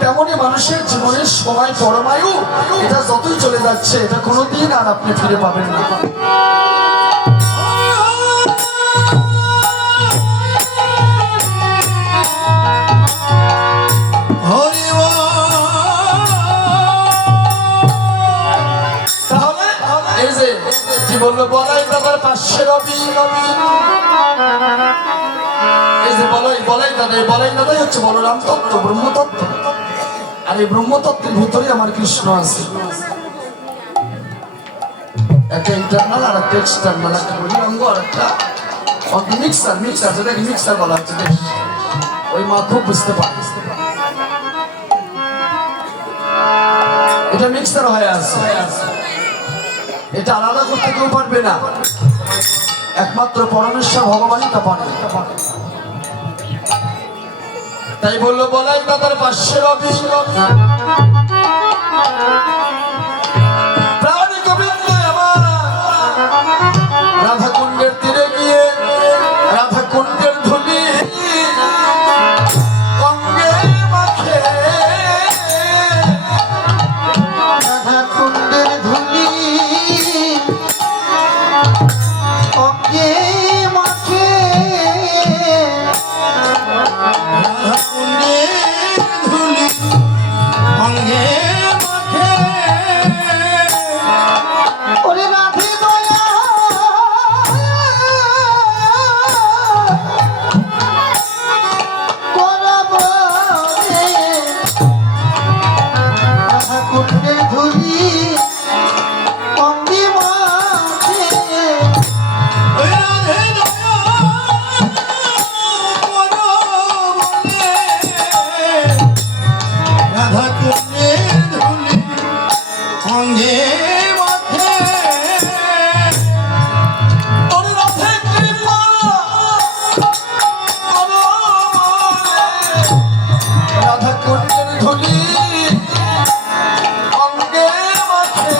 তেমনি মানুষের জীবনের সময় পরমায়ু, এটা যতই চলে যাচ্ছে এটা কোনোদিন আর আপনি ফিরে পাবেন না। বললো বলাই দাদার পাশে রবি, এই যে বলাই দাদা, এই বলাই দাদাই হচ্ছে বলরাম তত্ত্ব, ব্রহ্মতত্ত্ব। আর এই ব্রহ্মতত্ত্বের ভিতরে আমার কৃষ্ণ আছে। একটা ইন্টারনাল আর একটা এক্সটার্নাল, একটা বহিরঙ্গ আর একটা মিক্সার মিক্সার যেটাকে মিক্সার বলা হচ্ছে বেশ ওই মা খুব বুঝতে পারে এটা মিক্সার হয়ে আছে এটা আলাদা করতে কেউ পারবে না একমাত্র পরমেশ্বর ভগবানই তা পারে তাই বললো বলাই দাদার পাশে রবি প্রাণী গোবিন্দ আমার রাধা কুণ্ডের তীরে গিয়ে রাধা কুণ্ডের ধুলি অঙ্গে মাখে রাধা কুণ্ডের ধুলি অঙ্গে মাখে রাধা কুণ্ডের ধুলি অঙ্গে মাখে ওরে রাধে দয়া করব রে রাধা কুণ্ডের ধুলি অঙ্গে মাখে ওই রাধে দয়া করো বলে রাধা কুণ্ডের ধুলি অঙ্গে মাখে ওরে রাধে কৃপা করো রাধা কুণ্ডের ধুলি অঙ্গে মাখে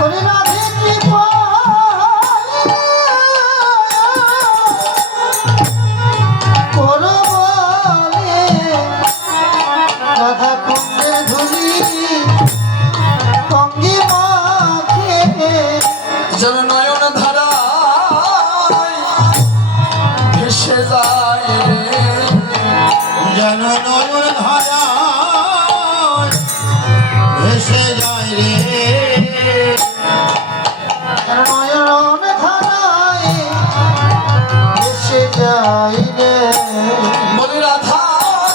ওরে রাধে কৃপা করো বলে রাধা কুণ্ডের ধুলি অঙ্গে মাখে যেন নয়ন ধারা ভেসে যায় রে যেন নয়ন ধারা ভেসে যায় রে নয়ন ধারায় ভেসে যায় রে বলি রাধা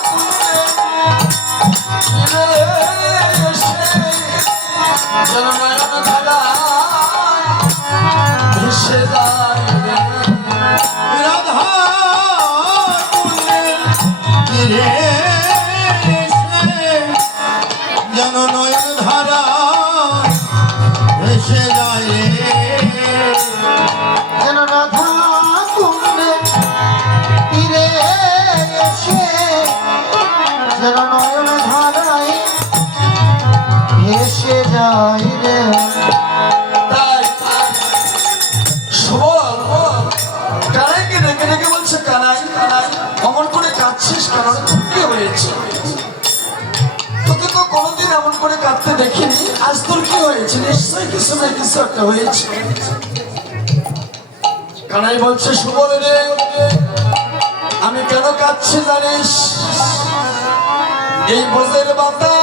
কুণ্ডে এসে যেন নয়ন ধারা ভেসে যায় রে রাধা কুণ্ডের তীরে এসে যেন নয়ন ধারা ভেসে যায় রে যেন রাধা কুণ্ডে তীরে এসে যেন নয়ন ধারায় ভেসে যায় রে তাই সবল কানাইকে ডেকে ডেকে বলছে কানাই কানাই অমন করে কাঁদছিস কেন তোর কি হয়েছে তোকে তো কোনোদিন এমন করে কাঁদতে দেখিনি আজ তোর কি হয়েছে নিশ্চয়ই কিছু না কিছু একটা হয়েছে কানাই বলছে সুবল রে আমি কেন কাঁদছি জানিস এই বোঝের বাতা